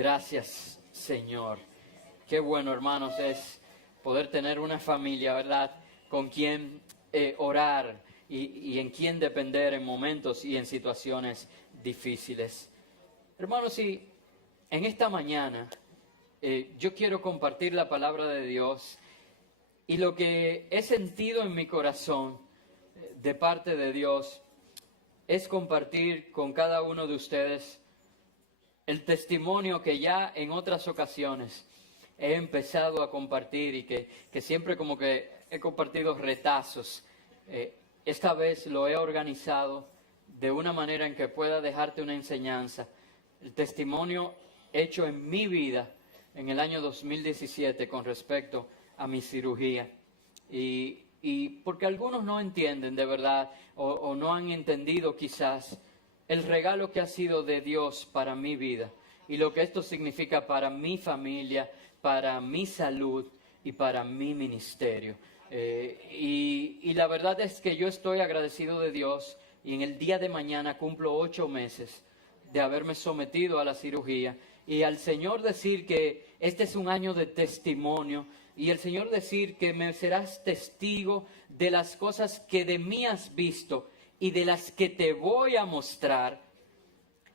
Gracias, Señor. Qué bueno, hermanos, es poder tener una familia, ¿verdad?, con quien orar y en quien depender en momentos y en situaciones difíciles. Hermanos, y en esta mañana yo quiero compartir la palabra de Dios y lo que he sentido en mi corazón de parte de Dios es compartir con cada uno de ustedes el testimonio que ya en otras ocasiones he empezado a compartir y que siempre como que he compartido retazos. Esta vez lo he organizado de una manera en que pueda dejarte una enseñanza. El testimonio hecho en mi vida en el año 2017 con respecto a mi cirugía. Y porque algunos no entienden de verdad o no han entendido quizás el regalo que ha sido de Dios para mi vida y lo que esto significa para mi familia, para mi salud y para mi ministerio. Y la verdad es que yo estoy agradecido de Dios y en el día de mañana cumplo 8 meses de haberme sometido a la cirugía y al Señor decir que este es un año de testimonio y el Señor decir que me serás testigo de las cosas que de mí has visto y de las que te voy a mostrar.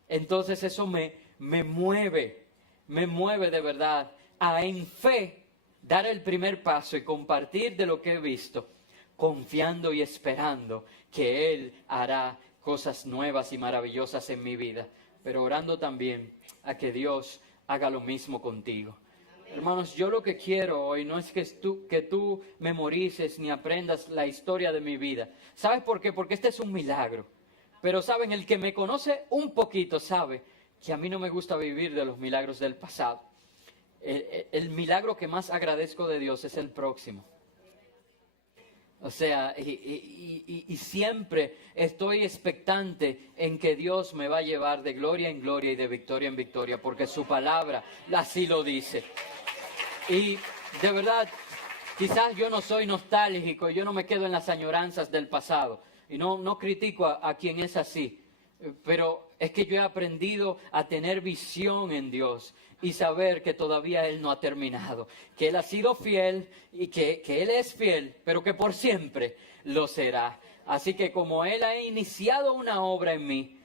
Entonces eso me mueve de verdad a en fe dar el primer paso y compartir de lo que he visto, confiando y esperando que Él hará cosas nuevas y maravillosas en mi vida, pero orando también a que Dios haga lo mismo contigo. Hermanos, yo lo que quiero hoy no es que tú memorices ni aprendas la historia de mi vida. ¿Sabes por qué? Porque este es un milagro. Pero saben, el que me conoce un poquito sabe que a mí no me gusta vivir de los milagros del pasado. El milagro que más agradezco de Dios es el próximo. O sea, y siempre estoy expectante en que Dios me va a llevar de gloria en gloria y de victoria en victoria, porque su palabra así lo dice. Y de verdad, quizás yo no soy nostálgico, yo no me quedo en las añoranzas del pasado, y no critico a quien es así, pero es que yo he aprendido a tener visión en Dios y saber que todavía Él no ha terminado, que Él ha sido fiel y que Él es fiel, pero que por siempre lo será. Así que como Él ha iniciado una obra en mí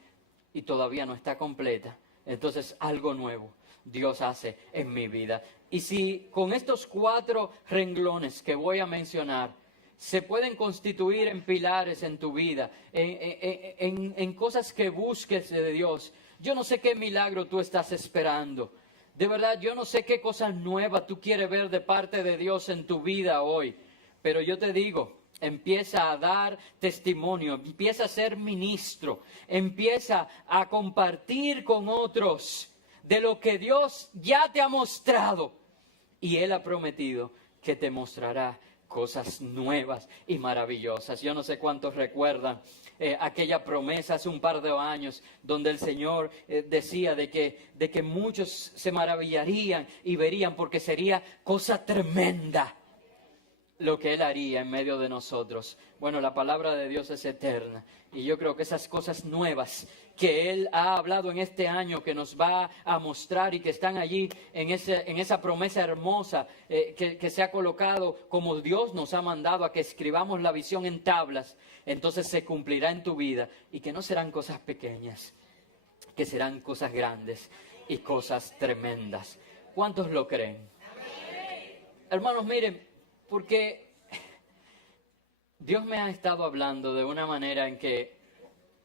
y todavía no está completa, entonces algo nuevo Dios hace en mi vida. Y si con estos 4 renglones que voy a mencionar se pueden constituir en pilares en tu vida, en cosas que busques de Dios, yo no sé qué milagro tú estás esperando. De verdad, yo no sé qué cosas nuevas tú quieres ver de parte de Dios en tu vida hoy. Pero yo te digo, empieza a dar testimonio, empieza a ser ministro, empieza a compartir con otros de lo que Dios ya te ha mostrado. Y Él ha prometido que te mostrará cosas nuevas y maravillosas. Yo no sé cuántos recuerdan aquella promesa hace un par de años donde el Señor decía de que muchos se maravillarían y verían porque sería cosa tremenda lo que Él haría en medio de nosotros. Bueno, la palabra de Dios es eterna y yo creo que esas cosas nuevas que Él ha hablado en este año, que nos va a mostrar y que están allí en esa promesa hermosa que se ha colocado como Dios nos ha mandado a que escribamos la visión en tablas, entonces se cumplirá en tu vida y que no serán cosas pequeñas, que serán cosas grandes y cosas tremendas. ¿Cuántos lo creen? Hermanos, miren, porque Dios me ha estado hablando de una manera en que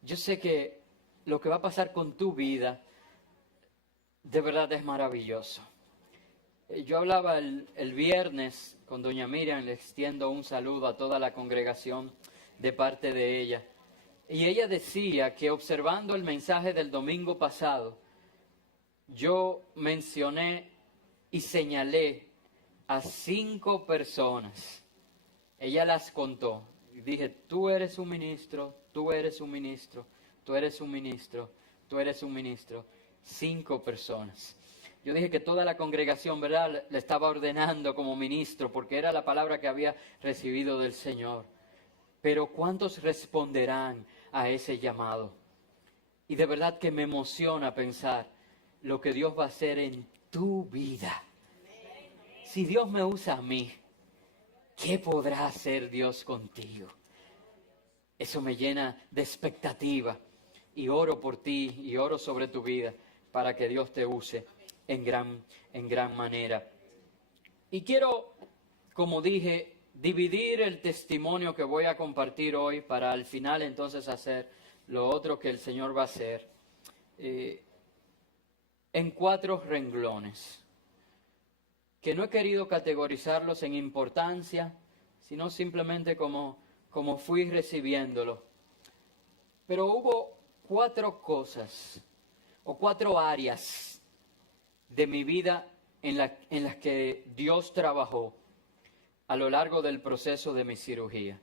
yo sé que lo que va a pasar con tu vida de verdad es maravilloso. Yo hablaba el viernes con doña Miriam, le extiendo un saludo a toda la congregación de parte de ella. Y ella decía que observando el mensaje del domingo pasado, yo mencioné y señalé a 5 personas. Ella las contó. Y dije, tú eres un ministro, tú eres un ministro, tú eres un ministro, tú eres un ministro. 5 personas. Yo dije que toda la congregación, ¿verdad?, le estaba ordenando como ministro, porque era la palabra que había recibido del Señor. Pero ¿cuántos responderán a ese llamado? Y de verdad que me emociona pensar lo que Dios va a hacer en tu vida. Si Dios me usa a mí, ¿qué podrá hacer Dios contigo? Eso me llena de expectativa y oro por ti y oro sobre tu vida para que Dios te use en gran manera. Y quiero, como dije, dividir el testimonio que voy a compartir hoy para al final entonces hacer lo otro que el Señor va a hacer en 4 renglones, que no he querido categorizarlos en importancia, sino simplemente como fui recibiéndolo. Pero hubo 4 cosas o 4 áreas de mi vida en las que Dios trabajó a lo largo del proceso de mi cirugía.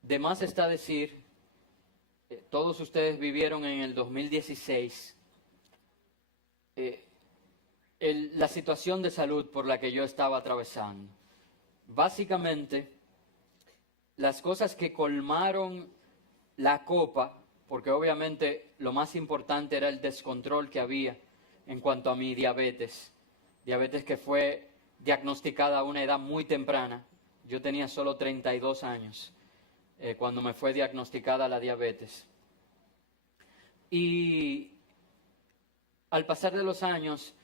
De más está decir, todos ustedes vivieron en el 2016 la situación de salud por la que yo estaba atravesando. Básicamente, las cosas que colmaron la copa, porque obviamente lo más importante era el descontrol que había en cuanto a mi diabetes que fue diagnosticada a una edad muy temprana. Yo tenía solo 32 años cuando me fue diagnosticada la diabetes. Y al pasar de los años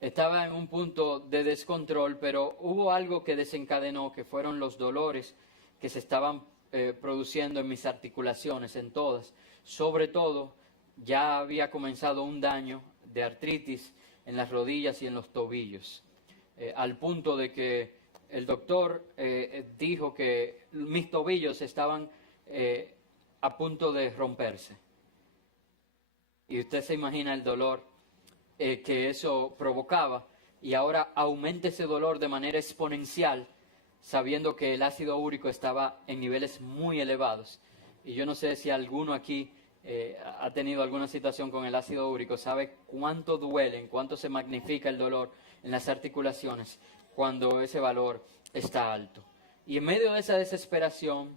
estaba en un punto de descontrol, pero hubo algo que desencadenó, que fueron los dolores que se estaban produciendo en mis articulaciones, en todas. Sobre todo, ya había comenzado un daño de artritis en las rodillas y en los tobillos, al punto de que el doctor dijo que mis tobillos estaban a punto de romperse. Y usted se imagina el dolor que eso provocaba, y ahora aumenta ese dolor de manera exponencial, sabiendo que el ácido úrico estaba en niveles muy elevados. Y yo no sé si alguno aquí ha tenido alguna situación con el ácido úrico, sabe cuánto duele, cuánto se magnifica el dolor en las articulaciones cuando ese valor está alto. Y en medio de esa desesperación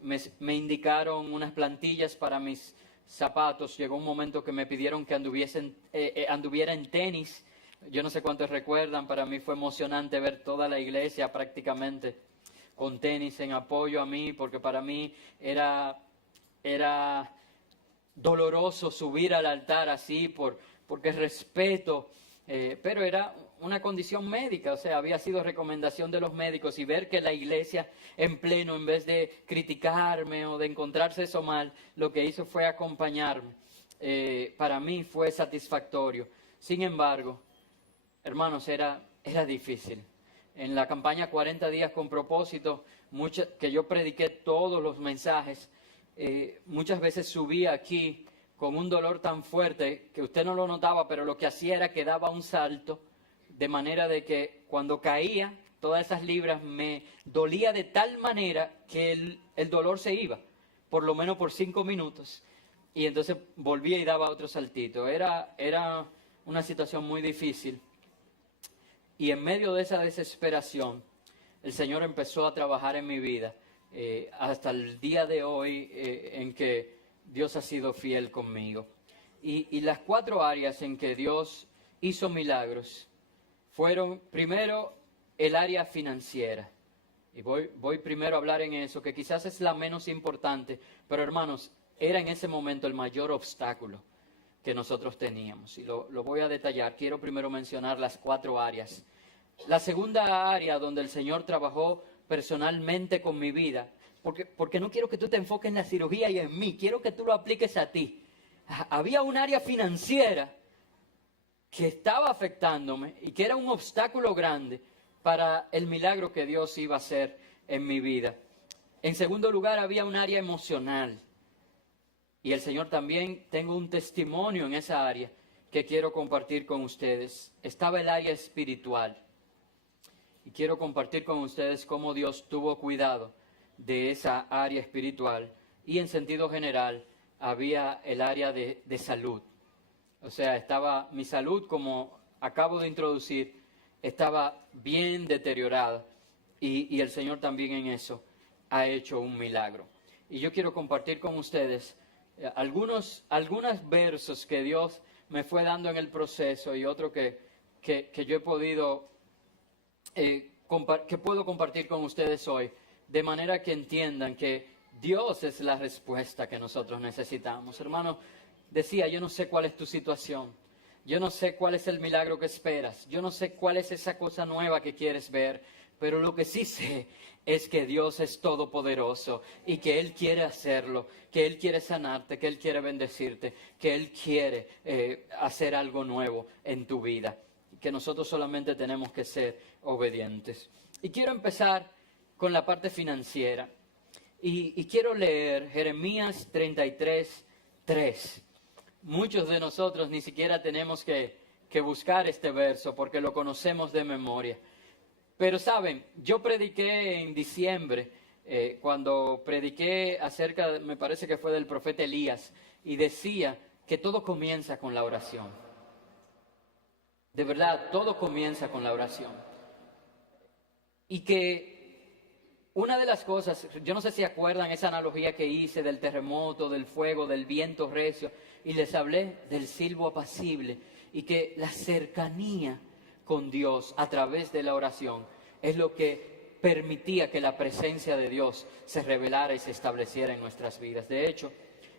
me indicaron unas plantillas para mis zapatos. Llegó un momento que me pidieron que anduviera en tenis. Yo no sé cuántos recuerdan, para mí fue emocionante ver toda la iglesia prácticamente con tenis en apoyo a mí, porque para mí era doloroso subir al altar así, porque respeto, pero era una condición médica, o sea, había sido recomendación de los médicos, y ver que la iglesia en pleno, en vez de criticarme o de encontrarse eso mal, lo que hizo fue acompañarme. Para mí fue satisfactorio. Sin embargo, hermanos, era difícil. En la campaña 40 días con propósito, que yo prediqué todos los mensajes, muchas veces subía aquí con un dolor tan fuerte que usted no lo notaba, pero lo que hacía era que daba un salto, de manera de que cuando caía, todas esas libras me dolía de tal manera que el dolor se iba, por lo menos por 5 minutos, y entonces volvía y daba otro saltito. Era una situación muy difícil, y en medio de esa desesperación, el Señor empezó a trabajar en mi vida, hasta el día de hoy en que Dios ha sido fiel conmigo. Y las 4 áreas en que Dios hizo milagros fueron, primero, el área financiera. Y voy primero a hablar en eso, que quizás es la menos importante, pero hermanos, era en ese momento el mayor obstáculo que nosotros teníamos. Y lo voy a detallar. Quiero primero mencionar las 4 áreas. La segunda área donde el Señor trabajó personalmente con mi vida, porque no quiero que tú te enfoques en la cirugía y en mí, quiero que tú lo apliques a ti. Había un área financiera que estaba afectándome y que era un obstáculo grande para el milagro que Dios iba a hacer en mi vida. En segundo lugar, había un área emocional. Y el Señor también, tengo un testimonio en esa área que quiero compartir con ustedes. Estaba el área espiritual. Y quiero compartir con ustedes cómo Dios tuvo cuidado de esa área espiritual. Y en sentido general, había el área de salud. O sea, estaba mi salud, como acabo de introducir, estaba bien deteriorada. Y el Señor también en eso ha hecho un milagro. Y yo quiero compartir con ustedes algunos versos que Dios me fue dando en el proceso y otro que yo he podido, que puedo compartir con ustedes hoy, de manera que entiendan que Dios es la respuesta que nosotros necesitamos. Hermano, decía, yo no sé cuál es tu situación, yo no sé cuál es el milagro que esperas, yo no sé cuál es esa cosa nueva que quieres ver, pero lo que sí sé es que Dios es todopoderoso y que Él quiere hacerlo, que Él quiere sanarte, que Él quiere bendecirte, que Él quiere hacer algo nuevo en tu vida, que nosotros solamente tenemos que ser obedientes. Y quiero empezar con la parte financiera y quiero leer Jeremías 33:3. Muchos de nosotros ni siquiera tenemos que buscar este verso porque lo conocemos de memoria. Pero saben, yo prediqué en diciembre, cuando prediqué acerca, me parece que fue del profeta Elías, y decía que todo comienza con la oración. De verdad, todo comienza con la oración. Y que una de las cosas, yo no sé si acuerdan esa analogía que hice del terremoto, del fuego, del viento recio, y les hablé del silbo apacible, y que la cercanía con Dios a través de la oración es lo que permitía que la presencia de Dios se revelara y se estableciera en nuestras vidas. De hecho,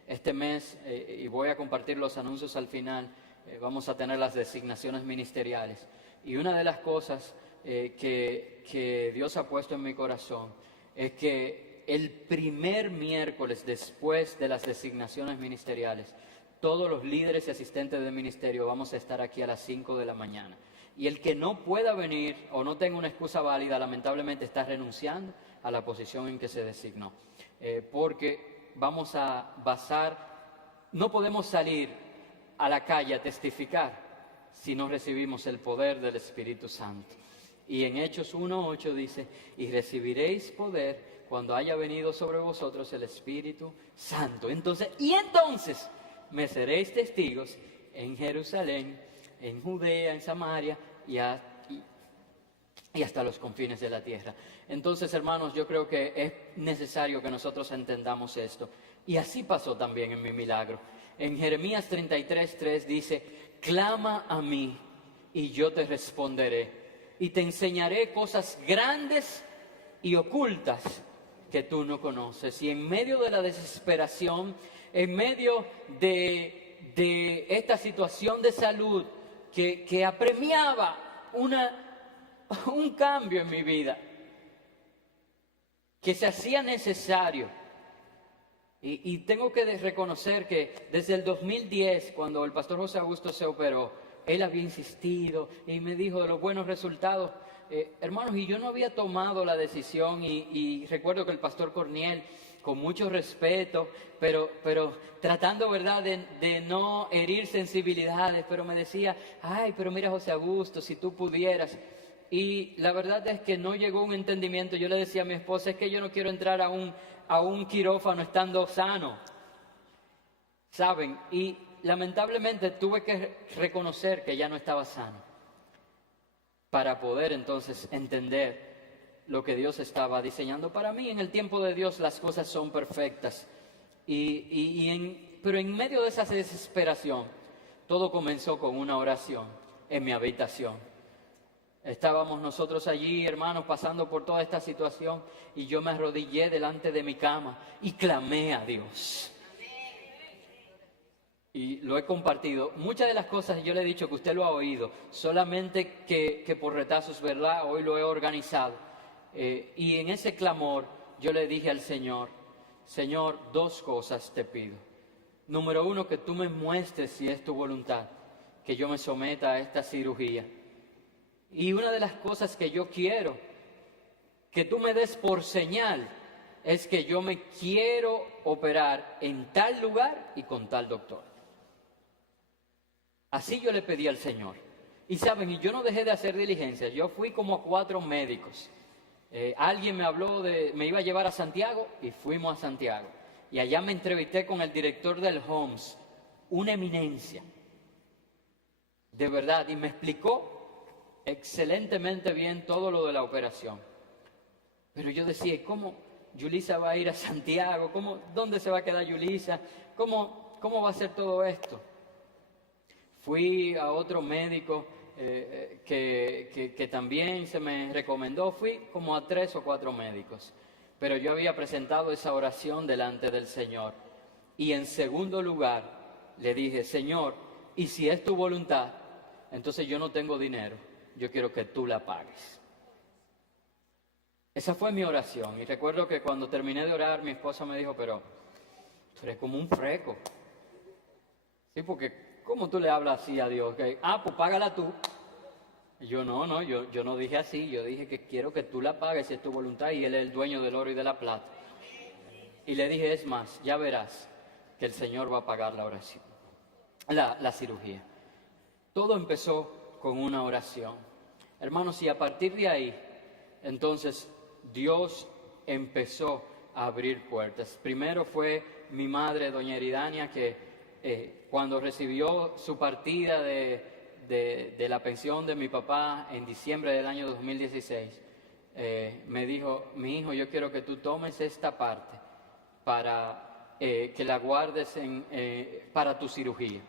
este mes, y voy a compartir los anuncios al final, vamos a tener las designaciones ministeriales. Y una de las cosas que Dios ha puesto en mi corazón es que el primer miércoles después de las designaciones ministeriales, todos los líderes y asistentes de ministerio vamos a estar aquí a las 5 de la mañana. Y el que no pueda venir o no tenga una excusa válida, lamentablemente está renunciando a la posición en que se designó. Porque vamos a no podemos salir a la calle a testificar si no recibimos el poder del Espíritu Santo. Y en Hechos 1:8 dice, y recibiréis poder cuando haya venido sobre vosotros el Espíritu Santo. Entonces me seréis testigos en Jerusalén, en Judea, en Samaria y hasta los confines de la tierra. Entonces, hermanos, yo creo que es necesario que nosotros entendamos esto. Y así pasó también en mi milagro. En Jeremías 33:3 dice, clama a mí y yo te responderé y te enseñaré cosas grandes y ocultas que tú no conoces. Y en medio de la desesperación, en medio de esta situación de salud que apremiaba un cambio en mi vida, que se hacía necesario. Y tengo que reconocer que desde el 2010, cuando el pastor José Augusto se operó, él había insistido y me dijo de los buenos resultados. Hermanos, y yo no había tomado la decisión y recuerdo que el pastor Corniel, con mucho respeto, pero tratando, ¿verdad?, de no herir sensibilidades, pero me decía, ay, pero mira José Augusto, si tú pudieras. Y la verdad es que no llegó un entendimiento. Yo le decía a mi esposa, es que yo no quiero entrar a un quirófano estando sano, ¿saben? Y lamentablemente tuve que reconocer que ya no estaba sano para poder entonces entender lo que Dios estaba diseñando para mí. En el tiempo de Dios las cosas son perfectas. Pero en medio de esa desesperación, todo comenzó con una oración en mi habitación. Estábamos nosotros allí, hermanos, pasando por toda esta situación, y yo me arrodillé delante de mi cama y clamé a Dios. Y lo he compartido. Muchas de las cosas yo le he dicho que usted lo ha oído, solamente que por retazos, ¿verdad? Hoy lo he organizado. Y en ese clamor yo le dije al Señor, Señor, dos cosas te pido. Número uno, que tú me muestres si es tu voluntad, que yo me someta a esta cirugía. Y una de las cosas que yo quiero que tú me des por señal es que yo me quiero operar en tal lugar y con tal doctor. Así yo le pedí al Señor. Y saben, y yo no dejé de hacer diligencias. Yo fui como a 4 médicos. Alguien me habló me iba a llevar a Santiago y fuimos a Santiago. Y allá me entrevisté con el director del Homs, una eminencia. De verdad, y me explicó excelentemente bien todo lo de la operación. Pero yo decía, ¿cómo Yulisa va a ir a Santiago? ¿Dónde se va a quedar Yulisa? ¿Cómo va a ser todo esto? Fui a otro médico que también se me recomendó. Fui como a 3 o 4 médicos. Pero yo había presentado esa oración delante del Señor. Y en segundo lugar, le dije, Señor, y si es tu voluntad, entonces yo no tengo dinero, yo quiero que tú la pagues. Esa fue mi oración. Y recuerdo que cuando terminé de orar, mi esposa me dijo, pero tú eres como un freco. Sí, porque ¿cómo tú le hablas así a Dios? Que, pues págala tú. Y yo yo no dije así, yo dije que quiero que tú la pagues si es tu voluntad y Él es el dueño del oro y de la plata. Y le dije, es más, ya verás que el Señor va a pagar la oración, la cirugía. Todo empezó con una oración. Hermanos, y a partir de ahí, entonces Dios empezó a abrir puertas. Primero fue mi madre, doña Eridania, que cuando recibió su partida de la pensión de mi papá en diciembre del año 2016, me dijo, mi hijo, yo quiero que tú tomes esta parte para que la guardes para tu cirugía.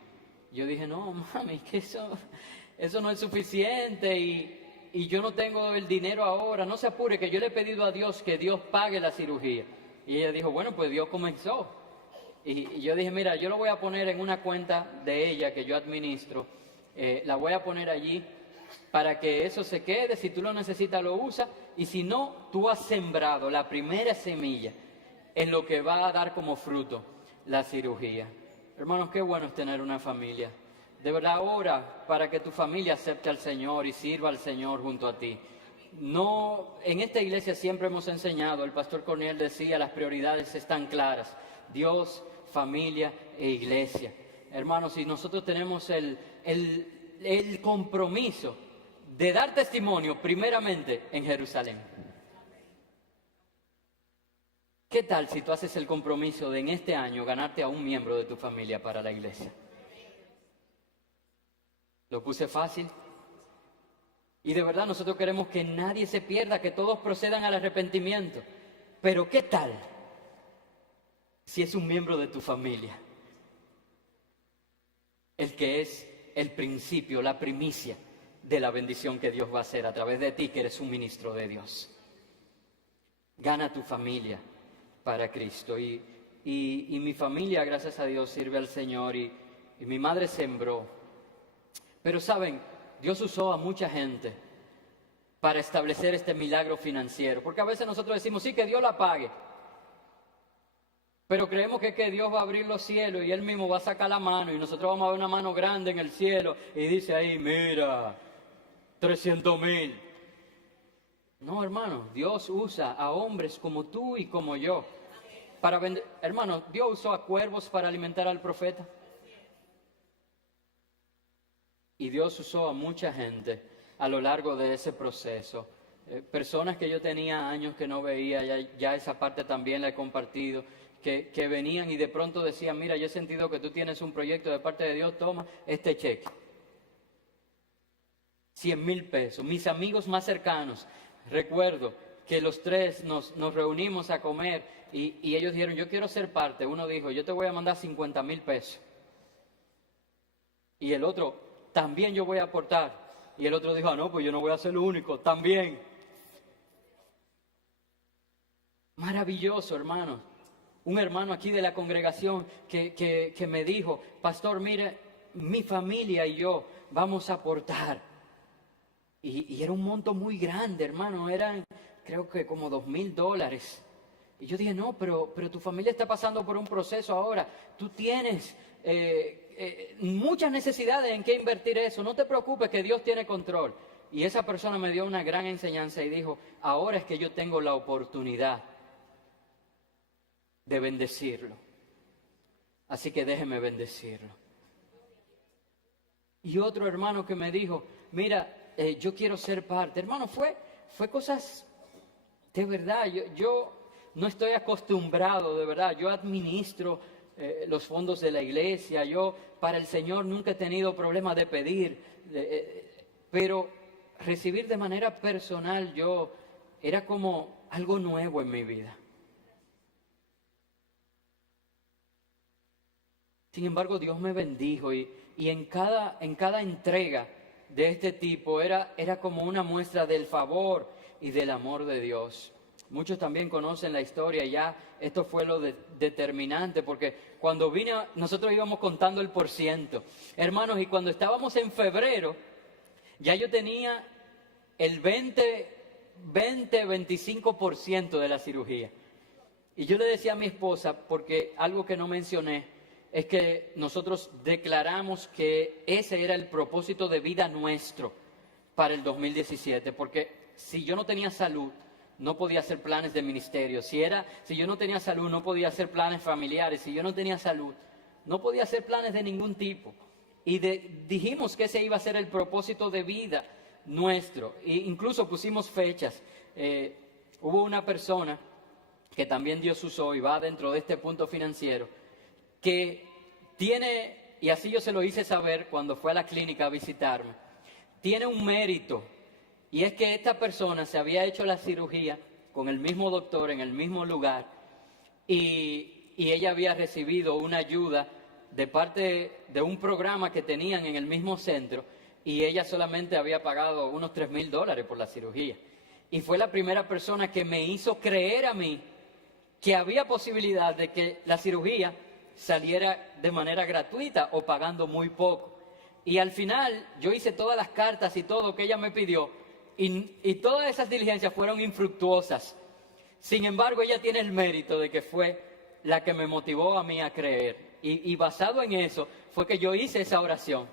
Yo dije, no, mami, que eso no es suficiente y yo no tengo el dinero ahora, no se apure, que yo le he pedido a Dios que Dios pague la cirugía. Y ella dijo, bueno, pues Dios comenzó. Y yo dije, mira, yo lo voy a poner en una cuenta de ella que yo administro, la voy a poner allí para que eso se quede, si tú lo necesitas lo usas, y si no, tú has sembrado la primera semilla en lo que va a dar como fruto la cirugía. Hermanos, qué bueno es tener una familia. De verdad, ora para que tu familia acepte al Señor y sirva al Señor junto a ti. No, en esta iglesia siempre hemos enseñado, el pastor Corniel decía, las prioridades están claras. Dios, familia e iglesia. Hermanos, y nosotros tenemos el compromiso de dar testimonio primeramente en Jerusalén. ¿Qué tal si tú haces el compromiso de en este año ganarte a un miembro de tu familia para la iglesia? ¿Lo puse fácil? Y de verdad nosotros queremos que nadie se pierda, que todos procedan al arrepentimiento. Pero ¿qué tal si es un miembro de tu familia? El que es el principio, la primicia de la bendición que Dios va a hacer a través de ti, que eres un ministro de Dios. Gana tu familia para Cristo. Y mi familia, gracias a Dios, sirve al Señor y mi madre sembró. Pero saben, Dios usó a mucha gente para establecer este milagro financiero. Porque a veces nosotros decimos, sí, que Dios la pague. Pero creemos que Dios va a abrir los cielos y Él mismo va a sacar la mano y nosotros vamos a ver una mano grande en el cielo y dice ahí, mira, 300,000. No, hermano, Dios usa a hombres como tú y como yo para vender. Hermano, Dios usó a cuervos para alimentar al profeta. Y Dios usó a mucha gente a lo largo de ese proceso. Personas que yo tenía años que no veía, ya esa parte también la he compartido, que venían y de pronto decían, mira, yo he sentido que tú tienes un proyecto de parte de Dios, toma este cheque. 100,000 pesos. Mis amigos más cercanos, recuerdo que los tres nos reunimos a comer y ellos dijeron, yo quiero ser parte. Uno dijo, yo te voy a mandar 50,000 pesos. Y el otro, también yo voy a aportar. Y el otro dijo, no, pues yo no voy a ser el único, también. Maravilloso, hermano. Un hermano aquí de la congregación que me dijo, pastor, mire, mi familia y yo vamos a aportar. Y era un monto muy grande, hermano, eran creo que como $2,000. Y yo dije, no, pero tu familia está pasando por un proceso ahora, tú tienes muchas necesidades en qué invertir eso, no te preocupes que Dios tiene control. Y esa persona me dio una gran enseñanza y dijo, ahora es que yo tengo la oportunidad de bendecirlo. Así que déjeme bendecirlo. Y otro hermano que me dijo, mira, yo quiero ser parte. Hermano, fue cosas de verdad. Yo no estoy acostumbrado, de verdad. Yo administro los fondos de la iglesia. Yo para el Señor nunca he tenido problema de pedir. Pero recibir de manera personal era como algo nuevo en mi vida. Sin embargo, Dios me bendijo y Y en cada entrega de este tipo era como una muestra del favor y del amor de Dios. Muchos también conocen la historia, ya esto fue lo determinante, porque cuando vine, nosotros íbamos contando el porciento. Hermanos, y cuando estábamos en febrero, ya yo tenía el 25% de la cirugía. Y yo le decía a mi esposa, porque algo que no mencioné, es que nosotros declaramos que ese era el propósito de vida nuestro para el 2017, porque si yo no tenía salud, no podía hacer planes de ministerio. Si yo no tenía salud, no podía hacer planes familiares. Si yo no tenía salud, no podía hacer planes de ningún tipo. Y dijimos que ese iba a ser el propósito de vida nuestro. E incluso pusimos fechas. Hubo una persona que también Dios usó y va dentro de este punto financiero, que tiene, y así yo se lo hice saber cuando fue a la clínica a visitarme, tiene un mérito, y es que esta persona se había hecho la cirugía con el mismo doctor en el mismo lugar, y ella había recibido una ayuda de parte de un programa que tenían en el mismo centro, y ella solamente había pagado unos $3,000 por la cirugía. Y fue la primera persona que me hizo creer a mí que había posibilidad de que la cirugía saliera de manera gratuita o pagando muy poco. Y al final yo hice todas las cartas y todo que ella me pidió, y todas esas diligencias fueron infructuosas. Sin embargo, ella tiene el mérito de que fue la que me motivó a mí a creer. Y basado en eso fue que yo hice esa oración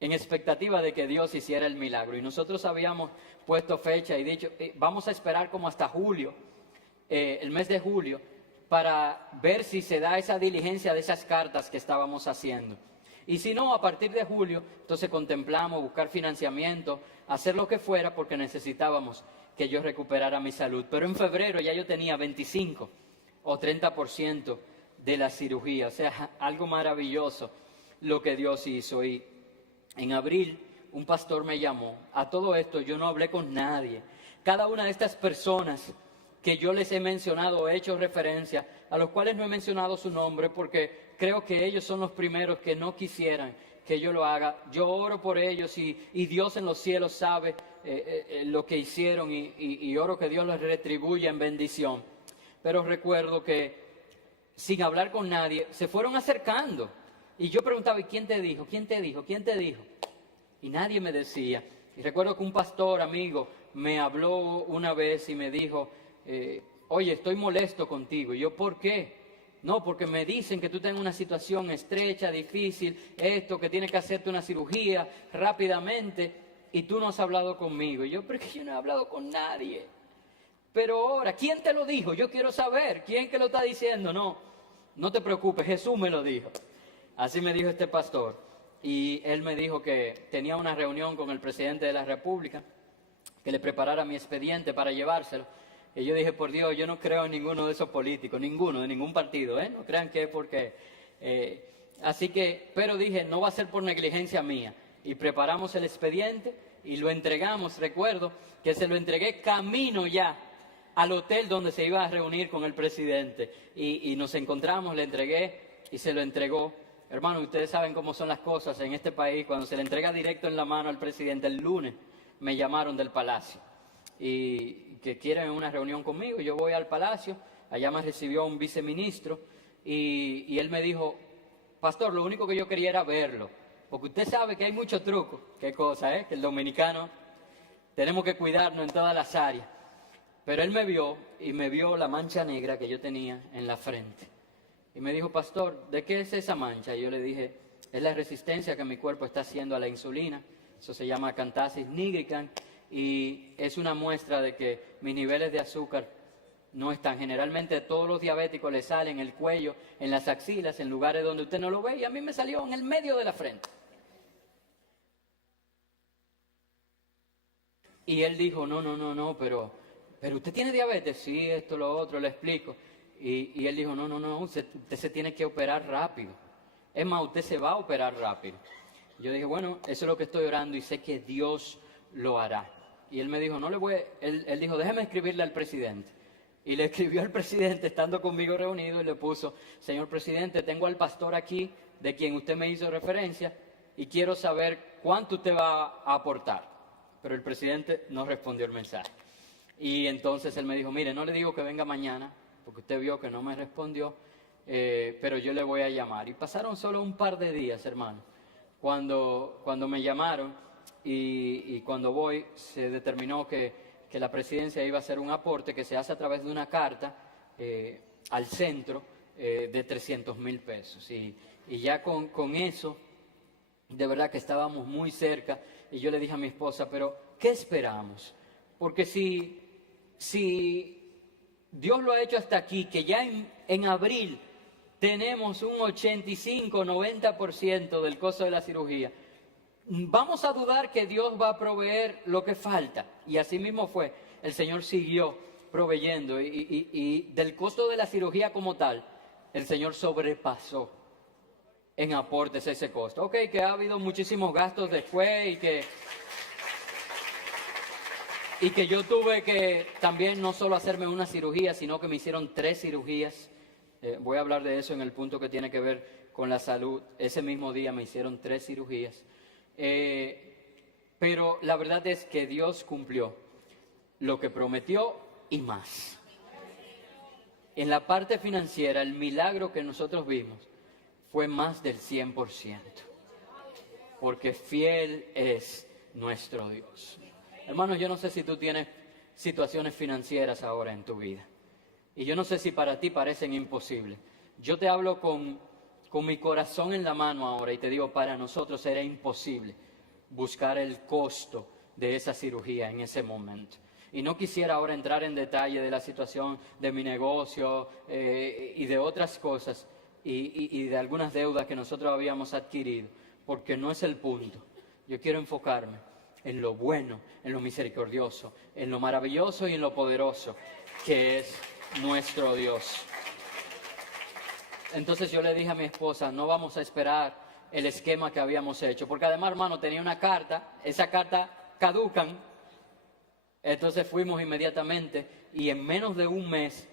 en expectativa de que Dios hiciera el milagro. Y nosotros habíamos puesto fecha y dicho, vamos a esperar como hasta julio, el mes de julio, para ver si se da esa diligencia de esas cartas que estábamos haciendo. Y si no, a partir de julio, entonces contemplamos buscar financiamiento, hacer lo que fuera, porque necesitábamos que yo recuperara mi salud. Pero en febrero ya yo tenía 25 o 30% de la cirugía. O sea, algo maravilloso lo que Dios hizo. Y en abril un pastor me llamó. A todo esto yo no hablé con nadie. Cada una de estas personas que yo les he mencionado, he hecho referencia, a los cuales no he mencionado su nombre porque creo que ellos son los primeros que no quisieran que yo lo haga. Yo oro por ellos y Dios en los cielos sabe lo que hicieron y oro que Dios les retribuya en bendición. Pero recuerdo que sin hablar con nadie se fueron acercando y yo preguntaba, ¿y quién te dijo? ¿Quién te dijo? ¿Quién te dijo? Y nadie me decía. Y recuerdo que un pastor amigo me habló una vez y me dijo, oye, estoy molesto contigo. Y yo, ¿por qué? No, porque me dicen que tú tienes una situación estrecha, difícil, esto, que tienes que hacerte una cirugía rápidamente y tú no has hablado conmigo. Y yo, pero es que yo no he hablado con nadie. Pero ahora, ¿quién te lo dijo? Yo quiero saber, ¿quién que lo está diciendo? No te preocupes, Jesús me lo dijo. Así me dijo este pastor. Y él me dijo que tenía una reunión con el presidente de la República, que le preparara mi expediente para llevárselo. Y yo dije, por Dios, yo no creo en ninguno de esos políticos, ninguno, de ningún partido, no crean que es porque... así que, pero dije, no va a ser por negligencia mía. Y preparamos el expediente y lo entregamos. Recuerdo que se lo entregué camino ya al hotel donde se iba a reunir con el presidente. Y nos encontramos, le entregué y se lo entregó. Hermano, ustedes saben cómo son las cosas en este país. Cuando se le entrega directo en la mano al presidente, el lunes me llamaron del Palacio y que quieren una reunión conmigo. Yo voy al Palacio, allá me recibió un viceministro y él me dijo, pastor, lo único que yo quería era verlo, porque usted sabe que hay mucho truco. Qué cosa, que el dominicano tenemos que cuidarnos en todas las áreas. Pero él me vio y me vio la mancha negra que yo tenía en la frente. Y me dijo, pastor, ¿de qué es esa mancha? Y yo le dije, es la resistencia que mi cuerpo está haciendo a la insulina. Eso se llama acantasis nigricans y es una muestra de que mis niveles de azúcar no están. Generalmente a todos los diabéticos les sale en el cuello, en las axilas, en lugares donde usted no lo ve, y a mí me salió en el medio de la frente. Y él dijo, no, pero usted tiene diabetes. Sí, esto, lo otro, le explico. Y él dijo, no, usted se tiene que operar rápido. Es más, usted se va a operar rápido. Yo dije, bueno, eso es lo que estoy orando y sé que Dios lo hará. Y él me dijo, él dijo, déjeme escribirle al presidente. Y le escribió al presidente estando conmigo reunido y le puso, señor presidente, tengo al pastor aquí de quien usted me hizo referencia y quiero saber cuánto usted va a aportar. Pero el presidente no respondió el mensaje. Y entonces él me dijo, mire, no le digo que venga mañana, porque usted vio que no me respondió, pero yo le voy a llamar. Y pasaron solo un par de días, hermano, cuando me llamaron y cuando voy se determinó que la presidencia iba a hacer un aporte que se hace a través de una carta al centro de 300,000 pesos. Y ya con eso, de verdad que estábamos muy cerca y yo le dije a mi esposa, pero ¿qué esperamos? Porque si Dios lo ha hecho hasta aquí, que ya en abril tenemos un 85-90% del costo de la cirugía, vamos a dudar que Dios va a proveer lo que falta. Y así mismo fue. El Señor siguió proveyendo y del costo de la cirugía como tal, el Señor sobrepasó en aportes ese costo. Ok, que ha habido muchísimos gastos después y que yo tuve que también no solo hacerme una cirugía, sino que me hicieron 3 cirugías. Voy a hablar de eso en el punto que tiene que ver con la salud. Ese mismo día me hicieron 3 cirugías. Pero la verdad es que Dios cumplió lo que prometió y más. En la parte financiera, el milagro que nosotros vimos fue más del 100%. Porque fiel es nuestro Dios. Hermanos, yo no sé si tú tienes situaciones financieras ahora en tu vida. Y yo no sé si para ti parecen imposibles. Yo te hablo con mi corazón en la mano ahora y te digo, para nosotros era imposible buscar el costo de esa cirugía en ese momento. Y no quisiera ahora entrar en detalle de la situación de mi negocio y de otras cosas y de algunas deudas que nosotros habíamos adquirido, porque no es el punto. Yo quiero enfocarme en lo bueno, en lo misericordioso, en lo maravilloso y en lo poderoso que es nuestro Dios. Entonces yo le dije a mi esposa, no vamos a esperar el esquema que habíamos hecho, porque además, hermano, tenía una carta, esa carta caducan. Entonces fuimos inmediatamente y en menos de un mes,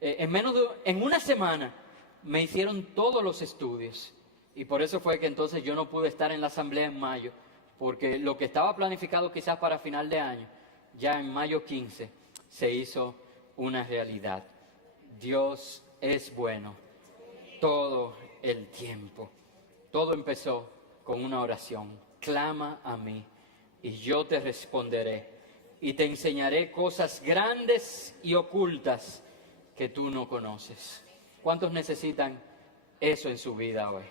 en una semana, me hicieron todos los estudios. Y por eso fue que entonces yo no pude estar en la asamblea en mayo, porque lo que estaba planificado quizás para final de año, ya en mayo 15 se hizo una realidad. Dios es bueno todo el tiempo. Todo empezó con una oración. Clama a mí y yo te responderé y te enseñaré cosas grandes y ocultas que tú no conoces. ¿Cuántos necesitan eso en su vida hoy?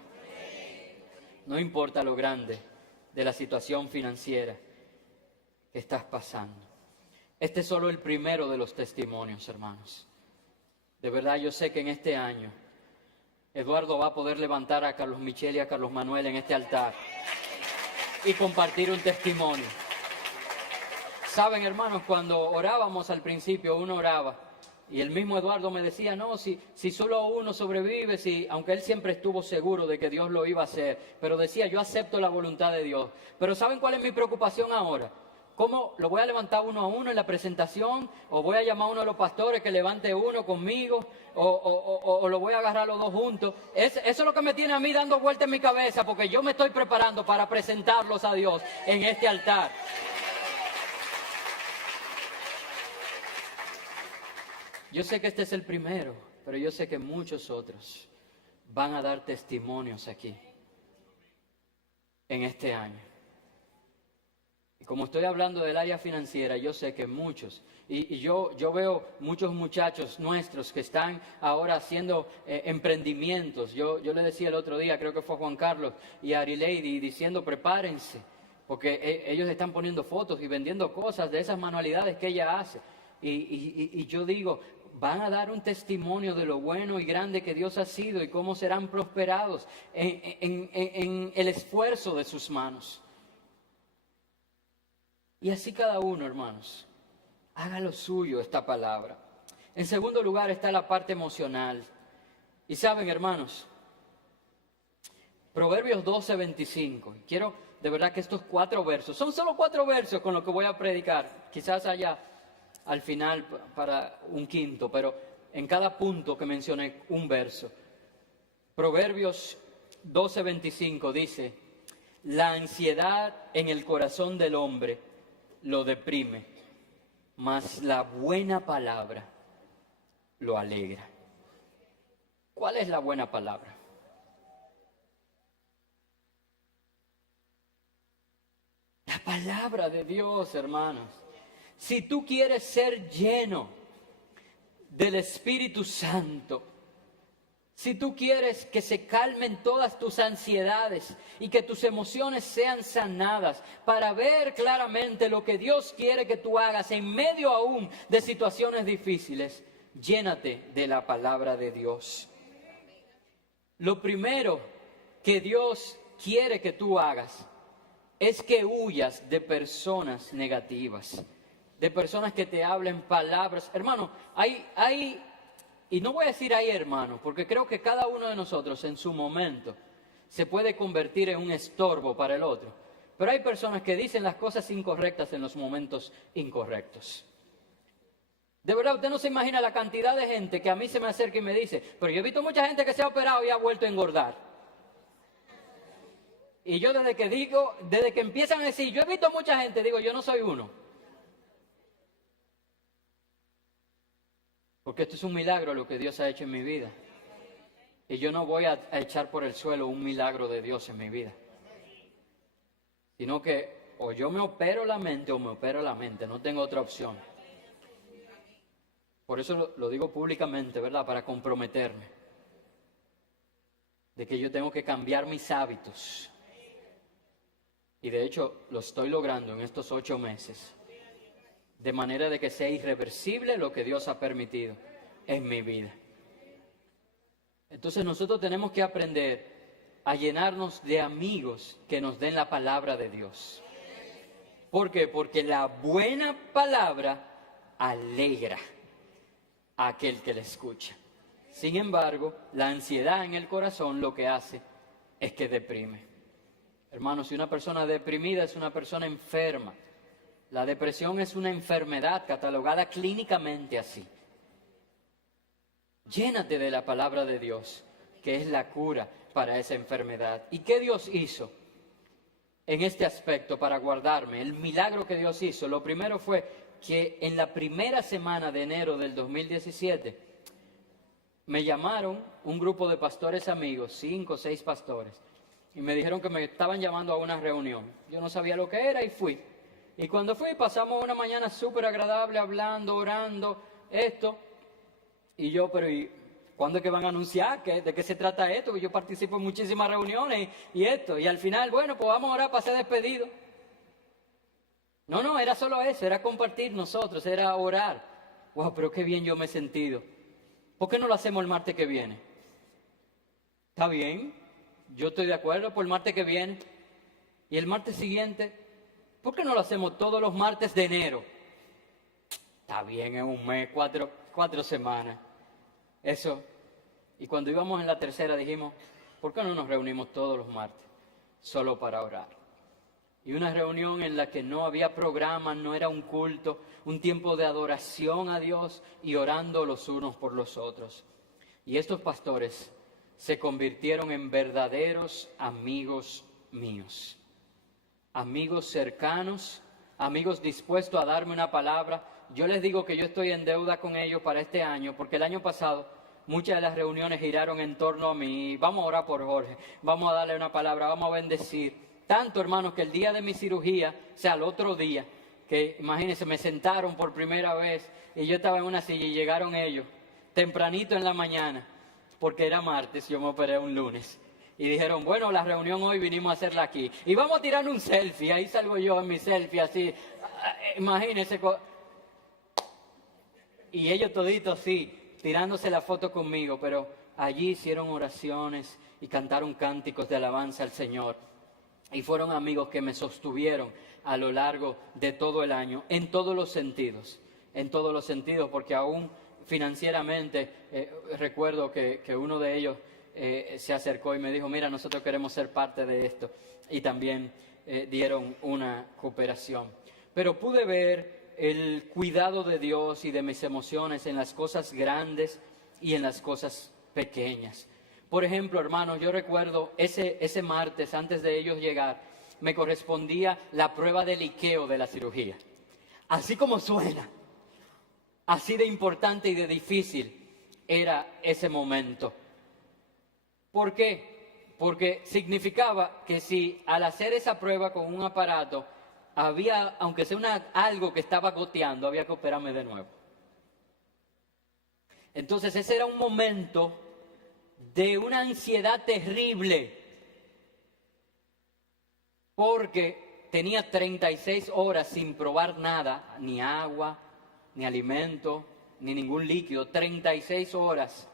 No importa lo grande de la situación financiera que estás pasando. Este es solo el primero de los testimonios, hermanos. De verdad, yo sé que en este año Eduardo va a poder levantar a Carlos Michel y a Carlos Manuel en este altar y compartir un testimonio. Saben, hermanos, cuando orábamos al principio, uno oraba y el mismo Eduardo me decía, no, si solo uno sobrevive, aunque él siempre estuvo seguro de que Dios lo iba a hacer, pero decía, yo acepto la voluntad de Dios. Pero ¿saben cuál es mi preocupación ahora? ¿Cómo lo voy a levantar uno a uno en la presentación? ¿O voy a llamar a uno de los pastores que levante uno conmigo? ¿O lo voy a agarrar los dos juntos? Eso es lo que me tiene a mí dando vuelta en mi cabeza, porque yo me estoy preparando para presentarlos a Dios en este altar. Yo sé que este es el primero, pero yo sé que muchos otros van a dar testimonios aquí, en este año. Y como estoy hablando del área financiera, yo sé que muchos, y yo veo muchos muchachos nuestros que están ahora haciendo emprendimientos. Yo le decía el otro día, creo que fue a Juan Carlos y a Ari Lady, diciendo prepárense, porque ellos están poniendo fotos y vendiendo cosas de esas manualidades que ella hace. Y yo digo, van a dar un testimonio de lo bueno y grande que Dios ha sido y cómo serán prosperados en el esfuerzo de sus manos. Y así cada uno, hermanos, haga lo suyo esta palabra. En segundo lugar está la parte emocional. Y saben, hermanos, Proverbios 12:25. Quiero de verdad que estos 4 versos, son solo 4 versos con los que voy a predicar. Quizás haya al final para un quinto, pero en cada punto que mencioné un verso. Proverbios 12:25 dice, la ansiedad en el corazón del hombre lo deprime, mas la buena palabra lo alegra. ¿Cuál es la buena palabra? La palabra de Dios, hermanos. Si tú quieres ser lleno del Espíritu Santo, si tú quieres que se calmen todas tus ansiedades y que tus emociones sean sanadas para ver claramente lo que Dios quiere que tú hagas en medio aún de situaciones difíciles, llénate de la palabra de Dios. Lo primero que Dios quiere que tú hagas es que huyas de personas negativas, de personas que te hablen palabras. Hermano, hay y no voy a decir ahí, hermano, porque creo que cada uno de nosotros en su momento se puede convertir en un estorbo para el otro. Pero hay personas que dicen las cosas incorrectas en los momentos incorrectos. De verdad, usted no se imagina la cantidad de gente que a mí se me acerca y me dice, pero yo he visto mucha gente que se ha operado y ha vuelto a engordar. Y yo desde que empiezan a decir, yo he visto mucha gente, digo, yo no soy uno. Porque esto es un milagro lo que Dios ha hecho en mi vida. Y yo no voy a echar por el suelo un milagro de Dios en mi vida. Sino que o yo me opero la mente o me opero la mente. No tengo otra opción. Por eso lo digo públicamente, ¿verdad? Para comprometerme. De que yo tengo que cambiar mis hábitos. Y de hecho lo estoy logrando en estos 8 meses. De manera de que sea irreversible lo que Dios ha permitido en mi vida. Entonces nosotros tenemos que aprender a llenarnos de amigos que nos den la palabra de Dios. ¿Por qué? Porque la buena palabra alegra a aquel que la escucha. Sin embargo, la ansiedad en el corazón lo que hace es que deprime. Hermanos, si una persona deprimida es una persona enferma. La depresión es una enfermedad catalogada clínicamente así. Llénate de la palabra de Dios, que es la cura para esa enfermedad. ¿Y qué Dios hizo en este aspecto para guardarme? El milagro que Dios hizo, lo primero fue que en la primera semana de enero del 2017, me llamaron un grupo de pastores amigos, 5 o 6 pastores, y me dijeron que me estaban llamando a una reunión. Yo no sabía lo que era y fui. Y cuando fui, pasamos una mañana súper agradable, hablando, orando, esto. Y yo, pero ¿y cuándo es que van a anunciar? ¿De qué se trata esto? Yo participo en muchísimas reuniones y esto. Y al final, bueno, pues vamos a orar para ser despedido. No, era solo eso, era compartir nosotros, era orar. Wow, pero qué bien yo me he sentido. ¿Por qué no lo hacemos el martes que viene? ¿Está bien? Yo estoy de acuerdo por el martes que viene. Y el martes siguiente, ¿por qué no lo hacemos todos los martes de enero? Está bien, en un mes, 4 semanas. Eso. Y cuando íbamos en la tercera dijimos, ¿por qué no nos reunimos todos los martes? Solo para orar. Y una reunión en la que no había programa, no era un culto, un tiempo de adoración a Dios y orando los unos por los otros. Y estos pastores se convirtieron en verdaderos amigos míos. Amigos cercanos, amigos dispuestos a darme una palabra. Yo les digo que yo estoy en deuda con ellos para este año, porque el año pasado muchas de las reuniones giraron en torno a mí. Vamos a orar por Jorge, vamos a darle una palabra, vamos a bendecir. Tanto, hermanos, que el día de mi cirugía, o sea, el otro día, que imagínense, me sentaron por primera vez y yo estaba en una silla y llegaron ellos, tempranito en la mañana, porque era martes, yo me operé un lunes. Y dijeron, bueno, la reunión hoy vinimos a hacerla aquí. Y vamos a tirar un selfie. Ahí salgo yo en mi selfie así. Imagínense. Y ellos toditos, sí, tirándose la foto conmigo. Pero allí hicieron oraciones y cantaron cánticos de alabanza al Señor. Y fueron amigos que me sostuvieron a lo largo de todo el año, en todos los sentidos. En todos los sentidos, porque aún financieramente recuerdo que uno de ellos se acercó y me dijo, mira, nosotros queremos ser parte de esto. Y también dieron una cooperación. Pero pude ver el cuidado de Dios y de mis emociones en las cosas grandes y en las cosas pequeñas. Por ejemplo, hermanos, yo recuerdo ese martes, antes de ellos llegar, me correspondía la prueba de liqueo de la cirugía. Así como suena, así de importante y de difícil era ese momento. ¿Por qué? Porque significaba que si al hacer esa prueba con un aparato, había, aunque sea algo que estaba goteando, había que operarme de nuevo. Entonces ese era un momento de una ansiedad terrible, porque tenía 36 horas sin probar nada, ni agua, ni alimento, ni ningún líquido, 36 horas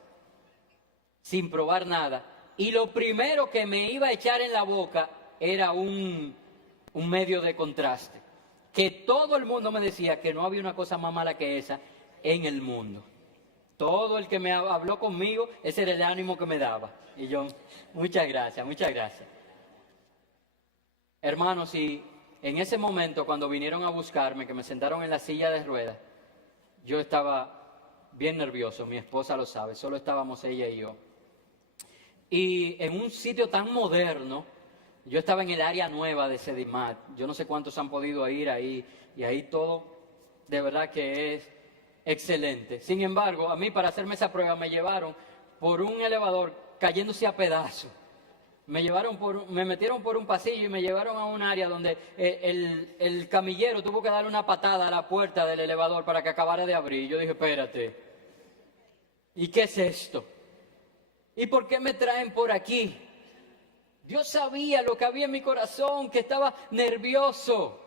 sin probar nada. Y lo primero que me iba a echar en la boca era un medio de contraste, que todo el mundo me decía que no había una cosa más mala que esa en el mundo. Todo el que me habló conmigo, ese era el ánimo que me daba. Y yo, muchas gracias, muchas gracias. Hermanos, y en ese momento cuando vinieron a buscarme, que me sentaron en la silla de ruedas, yo estaba bien nervioso, mi esposa lo sabe, solo estábamos ella y yo. Y en un sitio tan moderno, yo estaba en el área nueva de Sedimat, yo no sé cuántos han podido ir ahí, y ahí todo de verdad que es excelente. Sin embargo, a mí para hacerme esa prueba me llevaron por un elevador cayéndose a pedazos. Me metieron por un pasillo y me llevaron a un área donde el camillero tuvo que darle una patada a la puerta del elevador para que acabara de abrir. Yo dije, espérate, ¿y qué es esto? ¿Y por qué me traen por aquí? Dios sabía lo que había en mi corazón, que estaba nervioso.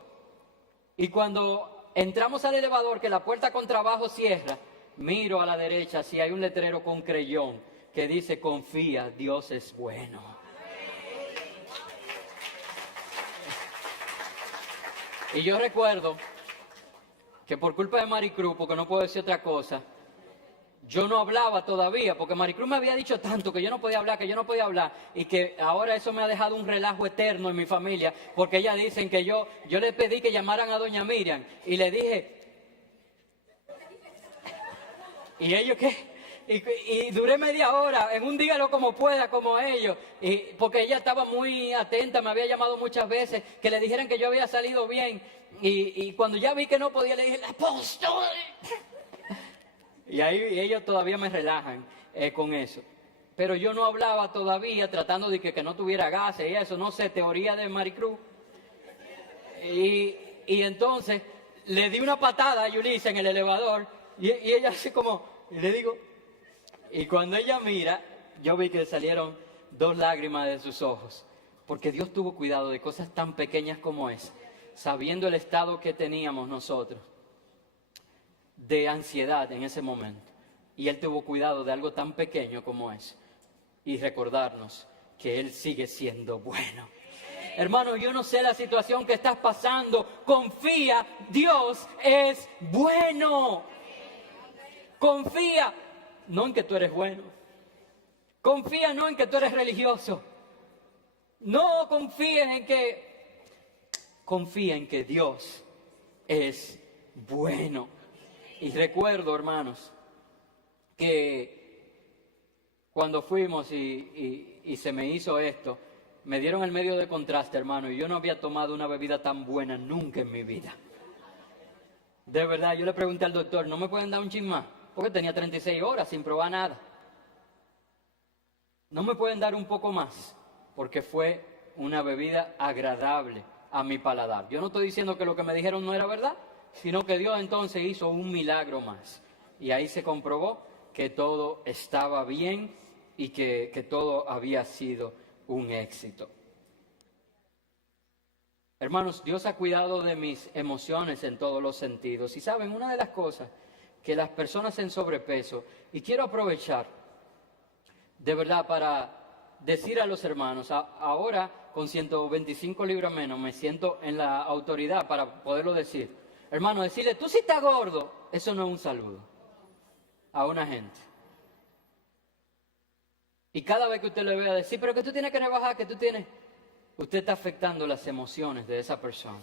Y cuando entramos al elevador, que la puerta con trabajo cierra, miro a la derecha, si hay un letrero con creyón que dice, confía, Dios es bueno. Y yo recuerdo que por culpa de Maricruz, porque no puedo decir otra cosa, yo no hablaba todavía, porque Maricruz me había dicho tanto que yo no podía hablar, y que ahora eso me ha dejado un relajo eterno en mi familia, porque ellas dicen que yo le pedí que llamaran a doña Miriam, y le dije, ¿y ellos qué? Y duré media hora, en un dígalo como pueda, como ellos, porque ella estaba muy atenta, me había llamado muchas veces, que le dijeran que yo había salido bien, y cuando ya vi que no podía, le dije, ¡el apóstol! Y ahí ellos todavía me relajan con eso. Pero yo no hablaba todavía, tratando de que no tuviera gases y eso, no sé, teoría de Maricruz. Y entonces le di una patada a Yulisa en el elevador, y ella así como, y le digo, y cuando ella mira, yo vi que salieron 2 lágrimas de sus ojos, porque Dios tuvo cuidado de cosas tan pequeñas como esa, sabiendo el estado que teníamos nosotros de ansiedad en ese momento. Y Él tuvo cuidado de algo tan pequeño como eso. Y recordarnos que Él sigue siendo bueno. Hermano, yo no sé la situación que estás pasando. Confía, Dios es bueno. Confía, no en que tú eres bueno. Confía no en que tú eres religioso. No confíes en que... Confía en que Dios es bueno. Y recuerdo, hermanos, que cuando fuimos y se me hizo esto, me dieron el medio de contraste, hermano, y yo no había tomado una bebida tan buena nunca en mi vida. De verdad, yo le pregunté al doctor, ¿no me pueden dar un chin más? Porque tenía 36 horas sin probar nada. ¿No me pueden dar un poco más? Porque fue una bebida agradable a mi paladar. Yo no estoy diciendo que lo que me dijeron no era verdad, sino que Dios entonces hizo un milagro más. Y ahí se comprobó que todo estaba bien y que todo había sido un éxito. Hermanos, Dios ha cuidado de mis emociones en todos los sentidos. Y saben, una de las cosas que las personas en sobrepeso, y quiero aprovechar de verdad para decir a los hermanos, ahora con 125 libras menos me siento en la autoridad para poderlo decir. Hermano, decirle, tú sí estás gordo, eso no es un saludo a una gente. Y cada vez que usted le vea decir, pero que tú tienes que rebajar, usted está afectando las emociones de esa persona.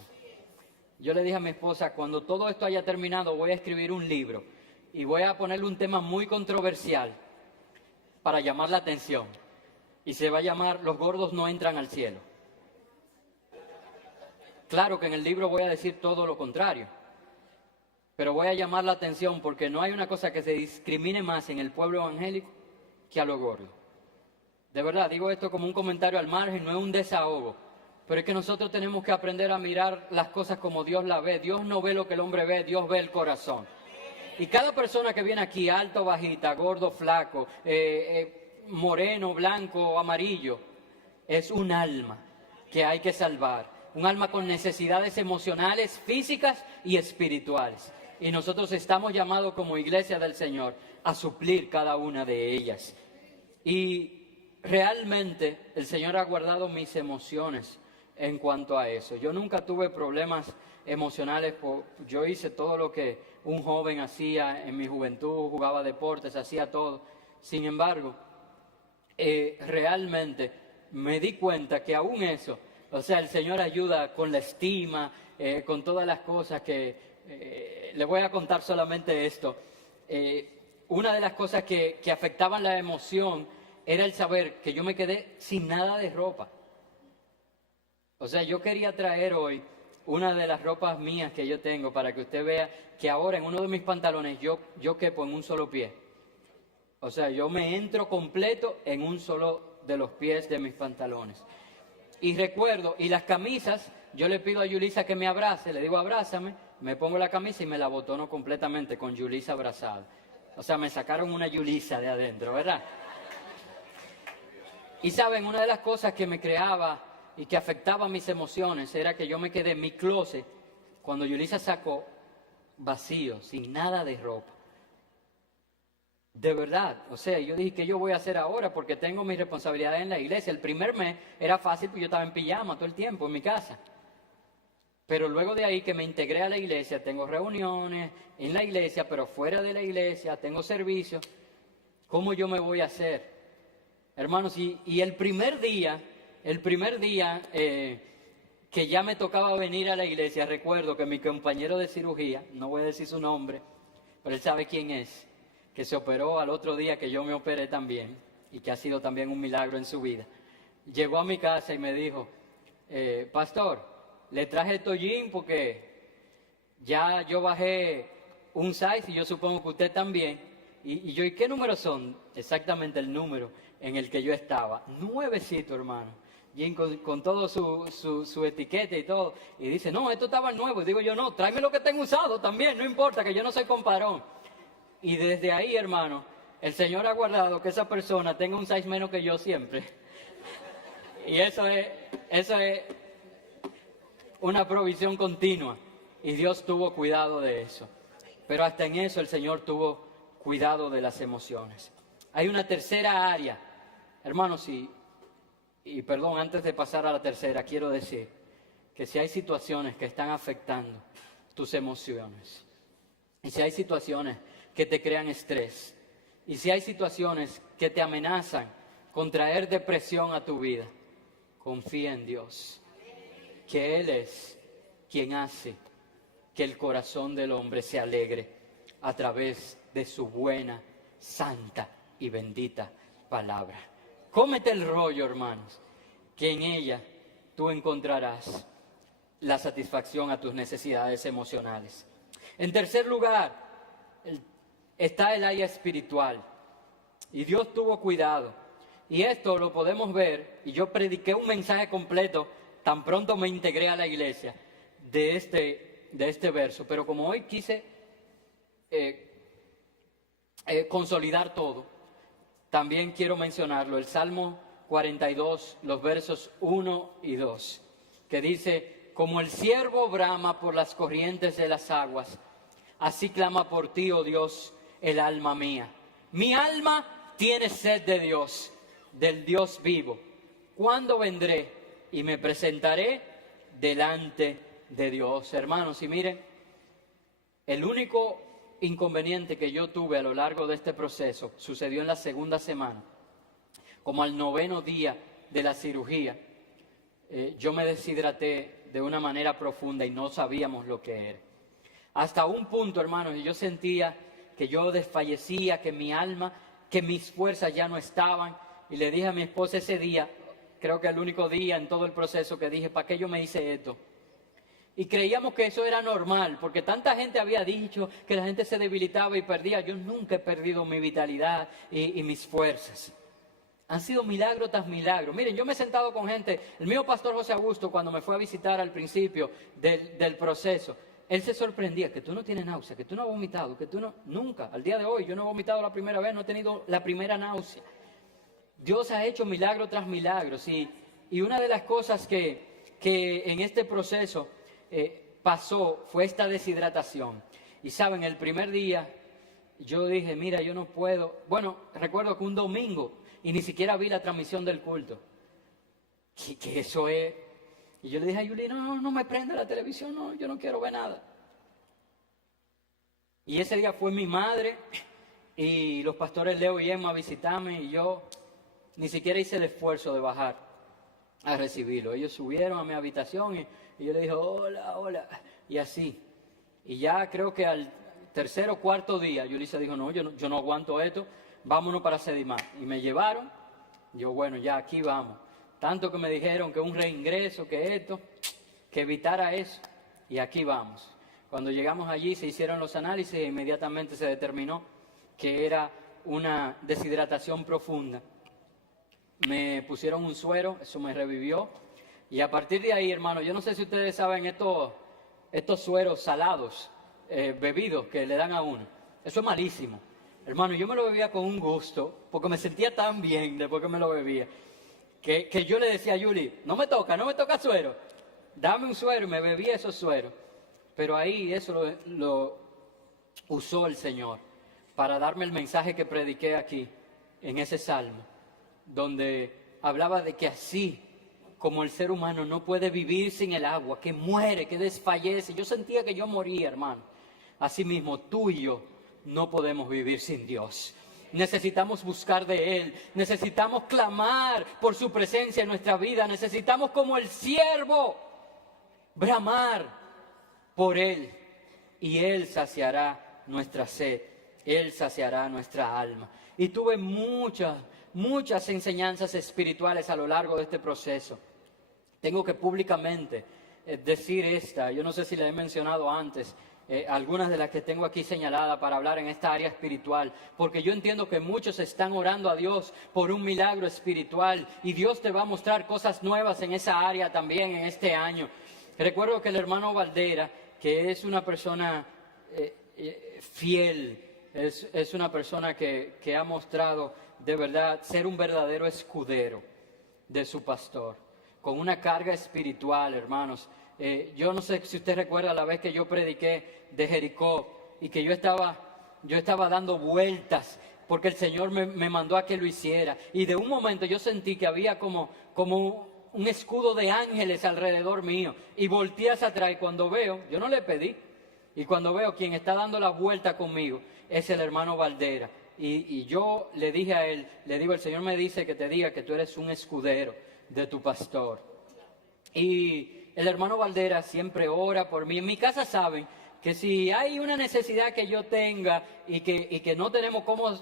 Yo le dije a mi esposa, cuando todo esto haya terminado, voy a escribir un libro y voy a ponerle un tema muy controversial para llamar la atención. y se va a llamar Los gordos no entran al cielo. Claro que en el libro voy a decir todo lo contrario, pero voy a llamar la atención porque no hay una cosa que se discrimine más en el pueblo evangélico que a los gordos. De verdad, digo esto como un comentario al margen, no es un desahogo, pero es que nosotros tenemos que aprender a mirar las cosas como Dios las ve. Dios no ve lo que el hombre ve, Dios ve el corazón. Y cada persona que viene aquí, alto, bajita, gordo, flaco, moreno, blanco, amarillo, es un alma que hay que salvar. Un alma con necesidades emocionales, físicas y espirituales. Y nosotros estamos llamados como iglesia del Señor a suplir cada una de ellas. Y realmente el Señor ha guardado mis emociones en cuanto a eso. Yo nunca tuve problemas emocionales. Yo hice todo lo que un joven hacía en mi juventud, jugaba deportes, hacía todo. Sin embargo, realmente me di cuenta que aún eso, o sea, el Señor ayuda con la estima, con todas las cosas que... le voy a contar solamente esto. Una de las cosas que afectaban la emoción era el saber que yo me quedé sin nada de ropa. O sea, yo quería traer hoy una de las ropas mías que yo tengo para que usted vea que ahora en uno de mis pantalones yo quepo en un solo pie. O sea, yo me entro completo en un solo de los pies de mis pantalones. Y recuerdo, y las camisas, yo le pido a Yulisa que me abrace, le digo abrázame, me pongo la camisa y me la botono completamente con Yulisa abrazada. O sea, me sacaron una Yulisa de adentro, ¿verdad? Y saben, una de las cosas que me creaba y que afectaba mis emociones era que yo me quedé en mi closet cuando Yulisa sacó vacío, sin nada de ropa. De verdad, o sea, yo dije, ¿qué yo voy a hacer ahora? Porque tengo mis responsabilidades en la iglesia. El primer mes era fácil porque yo estaba en pijama todo el tiempo en mi casa. Pero luego de ahí que me integré a la iglesia, tengo reuniones en la iglesia, pero fuera de la iglesia, tengo servicios. ¿Cómo yo me voy a hacer? Hermanos, y el primer día que ya me tocaba venir a la iglesia, recuerdo que mi compañero de cirugía, no voy a decir su nombre, pero él sabe quién es, que se operó al otro día que yo me operé también, y que ha sido también un milagro en su vida, llegó a mi casa y me dijo, pastor, le traje el toallín porque ya yo bajé un size y yo supongo que usted también. Y yo, ¿y qué números son? Exactamente el número en el que yo estaba. 9cito, hermano. Y con todo su etiqueta y todo. Y dice, no, esto estaba nuevo. Y digo yo, no, tráeme lo que tengo usado también, no importa, que yo no soy comparón. Y desde ahí, hermano, el Señor ha guardado que esa persona tenga un size menos que yo siempre. Y eso es una provisión continua. Y Dios tuvo cuidado de eso. Pero hasta en eso el Señor tuvo cuidado de las emociones. Hay una tercera área. Hermanos, y perdón, antes de pasar a la tercera, quiero decir que si hay situaciones que están afectando tus emociones, y si hay situaciones que te crean estrés, y si hay situaciones que te amenazan con traer depresión a tu vida, confía en Dios, que Él es quien hace que el corazón del hombre se alegre a través de su buena, santa y bendita palabra. Cómete el rollo, hermanos, que en ella tú encontrarás la satisfacción a tus necesidades emocionales. En tercer lugar, está el área espiritual. Y Dios tuvo cuidado. Y esto lo podemos ver, y yo prediqué un mensaje completo, tan pronto me integré a la iglesia, de este verso. Pero como hoy quise consolidar todo, también quiero mencionarlo, el Salmo 42, los versos 1 y 2, que dice, como el ciervo brama por las corrientes de las aguas, así clama por ti, oh Dios, el alma mía. Mi alma tiene sed de Dios, del Dios vivo. ¿Cuándo vendré y me presentaré delante de Dios? Hermanos, y miren, el único inconveniente que yo tuve a lo largo de este proceso sucedió en la segunda semana. Como al 9º día de la cirugía, yo me deshidraté de una manera profunda y no sabíamos lo que era. Hasta un punto, hermanos, yo sentía que yo desfallecía, que mi alma, que mis fuerzas ya no estaban. y le dije a mi esposa ese día, creo que el único día en todo el proceso que dije, ¿para qué yo me hice esto? Y creíamos que eso era normal, porque tanta gente había dicho que la gente se debilitaba y perdía. Yo nunca he perdido mi vitalidad y mis fuerzas. Han sido milagro tras milagro. Miren, yo me he sentado con gente, el mío pastor José Augusto, cuando me fue a visitar al principio del proceso, él se sorprendía, que tú no tienes náusea, que tú no has vomitado, que tú no, nunca, al día de hoy, yo no he vomitado la primera vez, no he tenido la primera náusea. Dios ha hecho milagro tras milagro, y una de las cosas que en este proceso pasó fue esta deshidratación. Y saben, el primer día yo dije, mira, yo no puedo. Bueno, recuerdo que un domingo, y ni siquiera vi la transmisión del culto, que eso es. Y yo le dije a Yuli, no me prenda la televisión, no, yo no quiero ver nada. Y ese día fue mi madre y los pastores Leo y Emma a visitarme, y yo ni siquiera hice el esfuerzo de bajar a recibirlo. Ellos subieron a mi habitación y yo le dije, hola, y así. Y ya creo que al tercer o cuarto día, Yulisa dijo, no, yo no aguanto esto, vámonos para Sedimar. Y me llevaron, yo, bueno, ya aquí vamos. Tanto que me dijeron que un reingreso, que esto, que evitara eso, y aquí vamos. Cuando llegamos allí se hicieron los análisis e inmediatamente se determinó que era una deshidratación profunda. Me pusieron un suero, eso me revivió, y a partir de ahí, hermano, yo no sé si ustedes saben estos sueros salados, bebidos que le dan a uno. Eso es malísimo. Hermano, yo me lo bebía con un gusto, porque me sentía tan bien después que me lo bebía, que yo le decía a Yuli, no me toca suero, dame un suero, y me bebía esos sueros. Pero ahí eso lo usó el Señor para darme el mensaje que prediqué aquí, en ese salmo, donde hablaba de que así como el ser humano no puede vivir sin el agua, que muere, que desfallece. Yo sentía que yo moría, hermano. Asimismo, tú y yo no podemos vivir sin Dios. Necesitamos buscar de Él, necesitamos clamar por su presencia en nuestra vida, necesitamos como el siervo bramar por Él, y Él saciará nuestra sed, Él saciará nuestra alma. Y tuve muchas enseñanzas espirituales a lo largo de este proceso. Tengo que públicamente decir esta, yo no sé si la he mencionado antes, algunas de las que tengo aquí señaladas para hablar en esta área espiritual, porque yo entiendo que muchos están orando a Dios por un milagro espiritual, y Dios te va a mostrar cosas nuevas en esa área también en este año. Recuerdo que el hermano Valdera, que es una persona fiel, es una persona que ha mostrado de verdad ser un verdadero escudero de su pastor, con una carga espiritual, hermanos. Yo no sé si usted recuerda la vez que yo prediqué de Jericó y que yo estaba dando vueltas porque el Señor me mandó a que lo hiciera, y de un momento yo sentí que había como un escudo de ángeles alrededor mío, y volteé hacia atrás, y cuando veo, yo no le pedí, y cuando veo quien está dando la vuelta conmigo es el hermano Valdera, y yo le dije a él, le digo, el Señor me dice que te diga que tú eres un escudero de tu pastor. Y el hermano Valdera siempre ora por mí. En mi casa saben que si hay una necesidad que yo tenga y que no tenemos cómo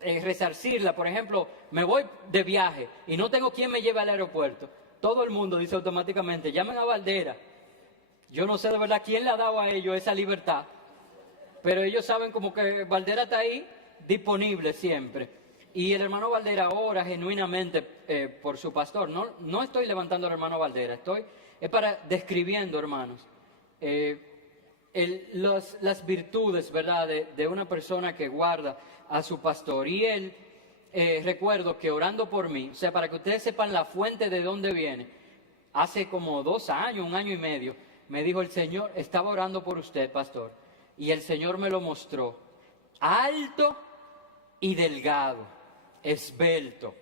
resarcirla, por ejemplo, me voy de viaje y no tengo quien me lleve al aeropuerto, todo el mundo dice automáticamente, llamen a Valdera. Yo no sé de verdad quién le ha dado a ellos esa libertad, pero ellos saben como que Valdera está ahí disponible siempre. Y el hermano Valdera ora genuinamente por su pastor. No estoy levantando al hermano Valdera, es para describiendo, hermanos, las virtudes, ¿verdad?, de una persona que guarda a su pastor. Y él, recuerdo que orando por mí, o sea, para que ustedes sepan la fuente de dónde viene, hace como 2 años, 1 año y medio, me dijo el Señor, estaba orando por usted, pastor, y el Señor me lo mostró, alto y delgado, esbelto.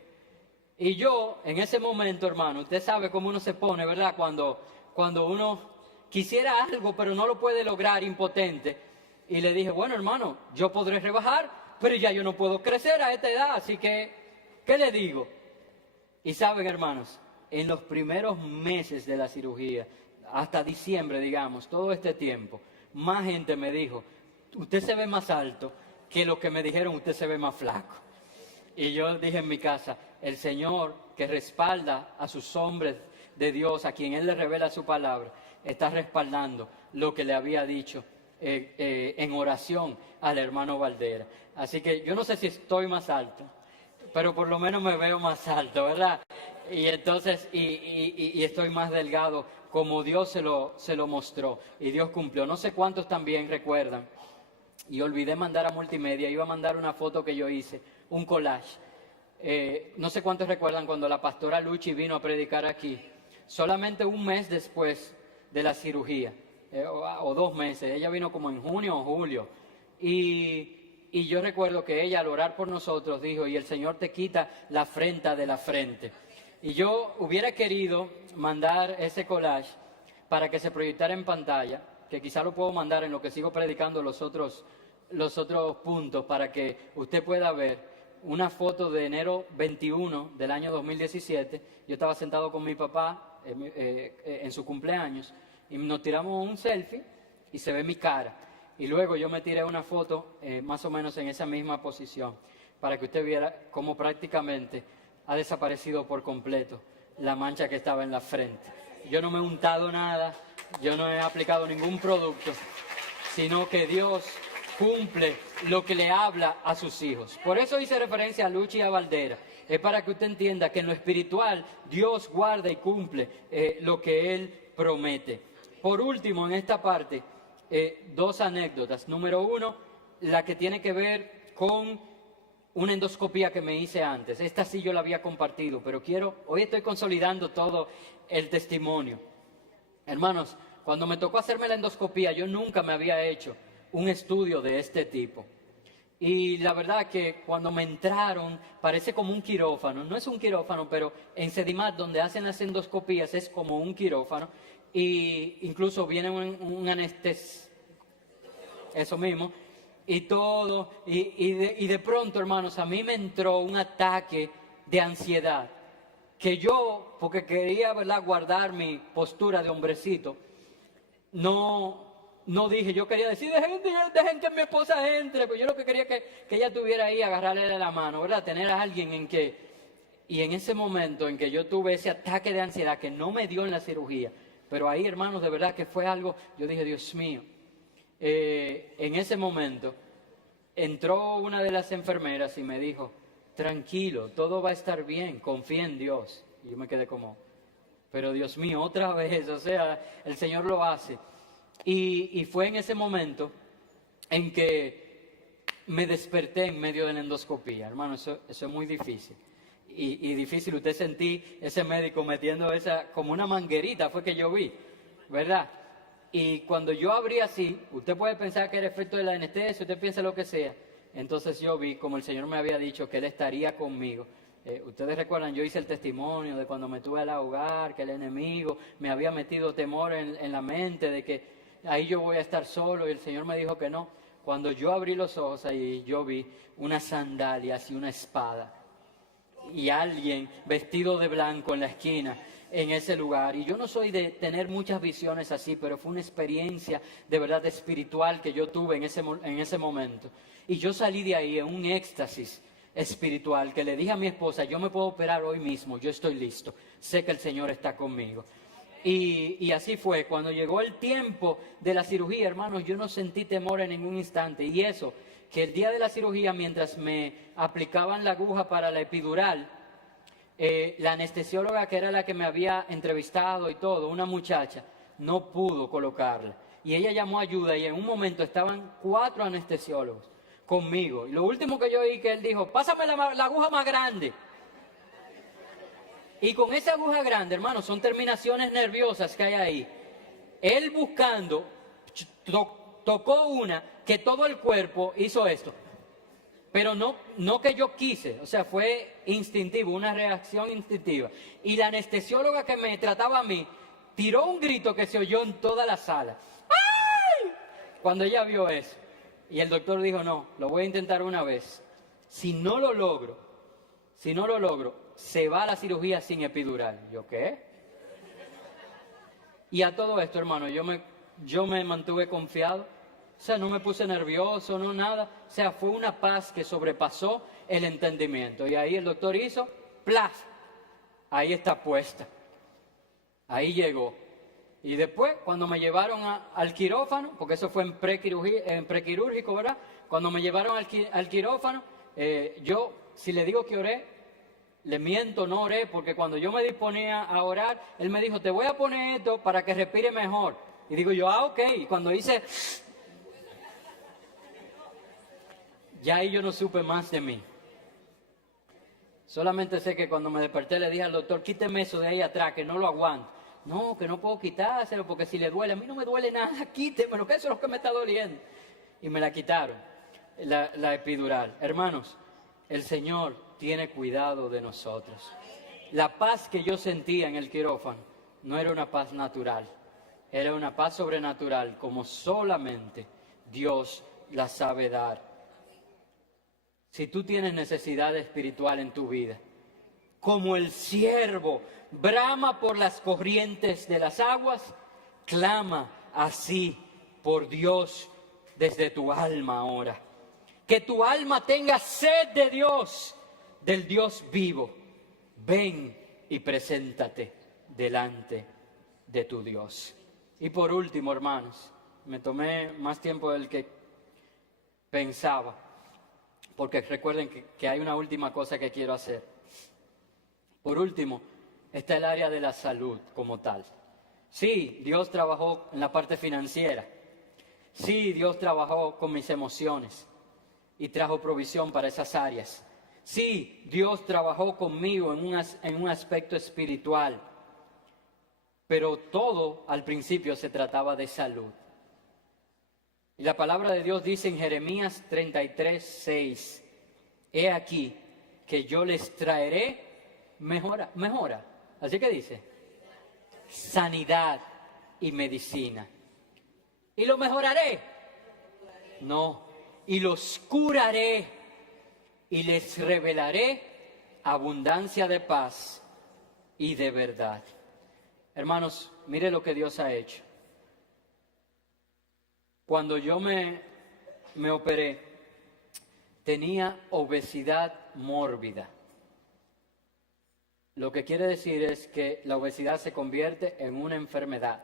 Y yo, en ese momento, hermano, usted sabe cómo uno se pone, ¿verdad?, cuando uno quisiera algo, pero no lo puede lograr, impotente. Y le dije, bueno, hermano, yo podré rebajar, pero ya yo no puedo crecer a esta edad, así que, ¿qué le digo? Y saben, hermanos, en los primeros meses de la cirugía, hasta diciembre, digamos, todo este tiempo, más gente me dijo, usted se ve más alto, que lo que me dijeron, usted se ve más flaco. Y yo dije en mi casa, el Señor que respalda a sus hombres de Dios, a quien Él le revela su palabra, está respaldando lo que le había dicho en oración al hermano Valderas. Así que yo no sé si estoy más alto, pero por lo menos me veo más alto, ¿verdad? Y entonces, y estoy más delgado, como Dios se lo mostró, y Dios cumplió. No sé cuántos también recuerdan, y olvidé mandar a multimedia, iba a mandar una foto que yo hice, un collage. No sé cuántos recuerdan cuando la pastora Luchi vino a predicar aquí, solamente un mes después de la cirugía, o 2 meses, ella vino como en junio o julio, y yo recuerdo que ella al orar por nosotros dijo, y el Señor te quita la afrenta de la frente. Y yo hubiera querido mandar ese collage para que se proyectara en pantalla, que quizá lo puedo mandar en lo que sigo predicando los otros puntos, para que usted pueda ver una foto de enero 21 del año 2017. Yo estaba sentado con mi papá en su cumpleaños y nos tiramos un selfie y se ve mi cara. Y luego yo me tiré una foto más o menos en esa misma posición, para que usted viera cómo prácticamente ha desaparecido por completo la mancha que estaba en la frente. Yo no me he untado nada, yo no he aplicado ningún producto, sino que Dios cumple lo que le habla a sus hijos. Por eso hice referencia a Luchi y a Valderas. Es para que usted entienda que en lo espiritual Dios guarda y cumple lo que Él promete. Por último, en esta parte, 2 anécdotas. Número 1, la que tiene que ver con una endoscopía que me hice antes. Esta sí yo la había compartido, pero hoy estoy consolidando todo el testimonio. Hermanos, cuando me tocó hacerme la endoscopía, yo nunca me había hecho un estudio de este tipo. Y la verdad que cuando me entraron, parece como un quirófano. No es un quirófano, pero en Sedimat, donde hacen las endoscopías, es como un quirófano. Y incluso viene un anestesista, eso mismo, y todo, y de pronto, hermanos, a mí me entró un ataque de ansiedad, que yo, porque quería, ¿verdad?, guardar mi postura de hombrecito, no dije, yo quería decir, dejen que mi esposa entre, pues yo lo que quería que ella estuviera ahí, agarrarle de la mano, ¿verdad?, tener a alguien en que, y en ese momento en que yo tuve ese ataque de ansiedad, que no me dio en la cirugía, pero ahí, hermanos, de verdad que fue algo, yo dije, Dios mío, en ese momento entró una de las enfermeras y me dijo, tranquilo, todo va a estar bien, confía en Dios. Y yo me quedé como, pero Dios mío, otra vez, o sea, el Señor lo hace. Y fue en ese momento en que me desperté en medio de la endoscopía. Hermano, eso es muy difícil. Y difícil, usted sentí ese médico metiendo esa, como una manguerita, fue que yo vi, ¿verdad? Y cuando yo abrí así, usted puede pensar que era efecto de la anestesia, usted piensa lo que sea. Entonces yo vi, como el Señor me había dicho, que Él estaría conmigo. Ustedes recuerdan, yo hice el testimonio de cuando me tuve al ahogar, que el enemigo me había metido temor en la mente de que ahí yo voy a estar solo, y el Señor me dijo que no. Cuando yo abrí los ojos ahí, yo vi unas sandalias y una espada, y alguien vestido de blanco en la esquina, en ese lugar. Y yo no soy de tener muchas visiones así, pero fue una experiencia de verdad espiritual que yo tuve en ese momento. Y yo salí de ahí en un éxtasis espiritual, que le dije a mi esposa, yo me puedo operar hoy mismo, yo estoy listo, sé que el Señor está conmigo. Y así fue, cuando llegó el tiempo de la cirugía, hermanos, yo no sentí temor en ningún instante. Y eso, que el día de la cirugía, mientras me aplicaban la aguja para la epidural, la anestesióloga, que era la que me había entrevistado y todo, una muchacha, no pudo colocarla. Y ella llamó ayuda y en un momento estaban 4 anestesiólogos conmigo. Y lo último que yo oí que él dijo, pásame la aguja más grande. Y con esa aguja grande, hermano, son terminaciones nerviosas que hay ahí. Él buscando, tocó una que todo el cuerpo hizo esto. Pero no que yo quise, o sea, fue instintivo, una reacción instintiva. Y la anestesióloga que me trataba a mí, tiró un grito que se oyó en toda la sala. ¡Ay! Cuando ella vio eso. Y el doctor dijo, no, lo voy a intentar una vez. Si no lo logro, se va a la cirugía sin epidural. ¿Yo qué? Y a todo esto, hermano, yo me mantuve confiado. sea, no me puse nervioso, no nada. O sea, fue una paz que sobrepasó el entendimiento. Y ahí el doctor hizo, ¡plaf! Ahí está puesta. Ahí llegó. Y después, cuando me llevaron al quirófano, porque eso fue en prequirúrgico, ¿verdad? Cuando me llevaron al quirófano, yo, si le digo que oré, le miento, no oré, porque cuando yo me disponía a orar, él me dijo, te voy a poner esto para que respire mejor. Y digo yo, ok. Y cuando hice, ya ahí yo no supe más de mí. Solamente sé que cuando me desperté le dije al doctor, quíteme eso de ahí atrás, que no lo aguanto. No, que no puedo quitárselo, porque si le duele, a mí no me duele nada, quítemelo, que eso es lo que me está doliendo. Y me la quitaron, la epidural. Hermanos, el Señor tiene cuidado de nosotros. La paz que yo sentía en el quirófano no era una paz natural, era una paz sobrenatural, como solamente Dios la sabe dar. Si tú tienes necesidad espiritual en tu vida, como el ciervo brama por las corrientes de las aguas, clama así por Dios desde tu alma ahora. Que tu alma tenga sed de Dios, del Dios vivo. Ven y preséntate delante de tu Dios. Y por último, hermanos, me tomé más tiempo del que pensaba, porque recuerden que hay una última cosa que quiero hacer. Por último, está el área de la salud como tal. Sí, Dios trabajó en la parte financiera. Sí, Dios trabajó con mis emociones y trajo provisión para esas áreas. Sí, Dios trabajó conmigo en un aspecto espiritual. Pero todo al principio se trataba de salud. Y la palabra de Dios dice en Jeremías 33:6, he aquí que yo les traeré mejora. Así que dice, sanidad y medicina. ¿Y lo mejoraré? No, y los curaré y les revelaré abundancia de paz y de verdad. Hermanos, mire lo que Dios ha hecho. Cuando yo me operé, tenía obesidad mórbida. Lo que quiere decir es que la obesidad se convierte en una enfermedad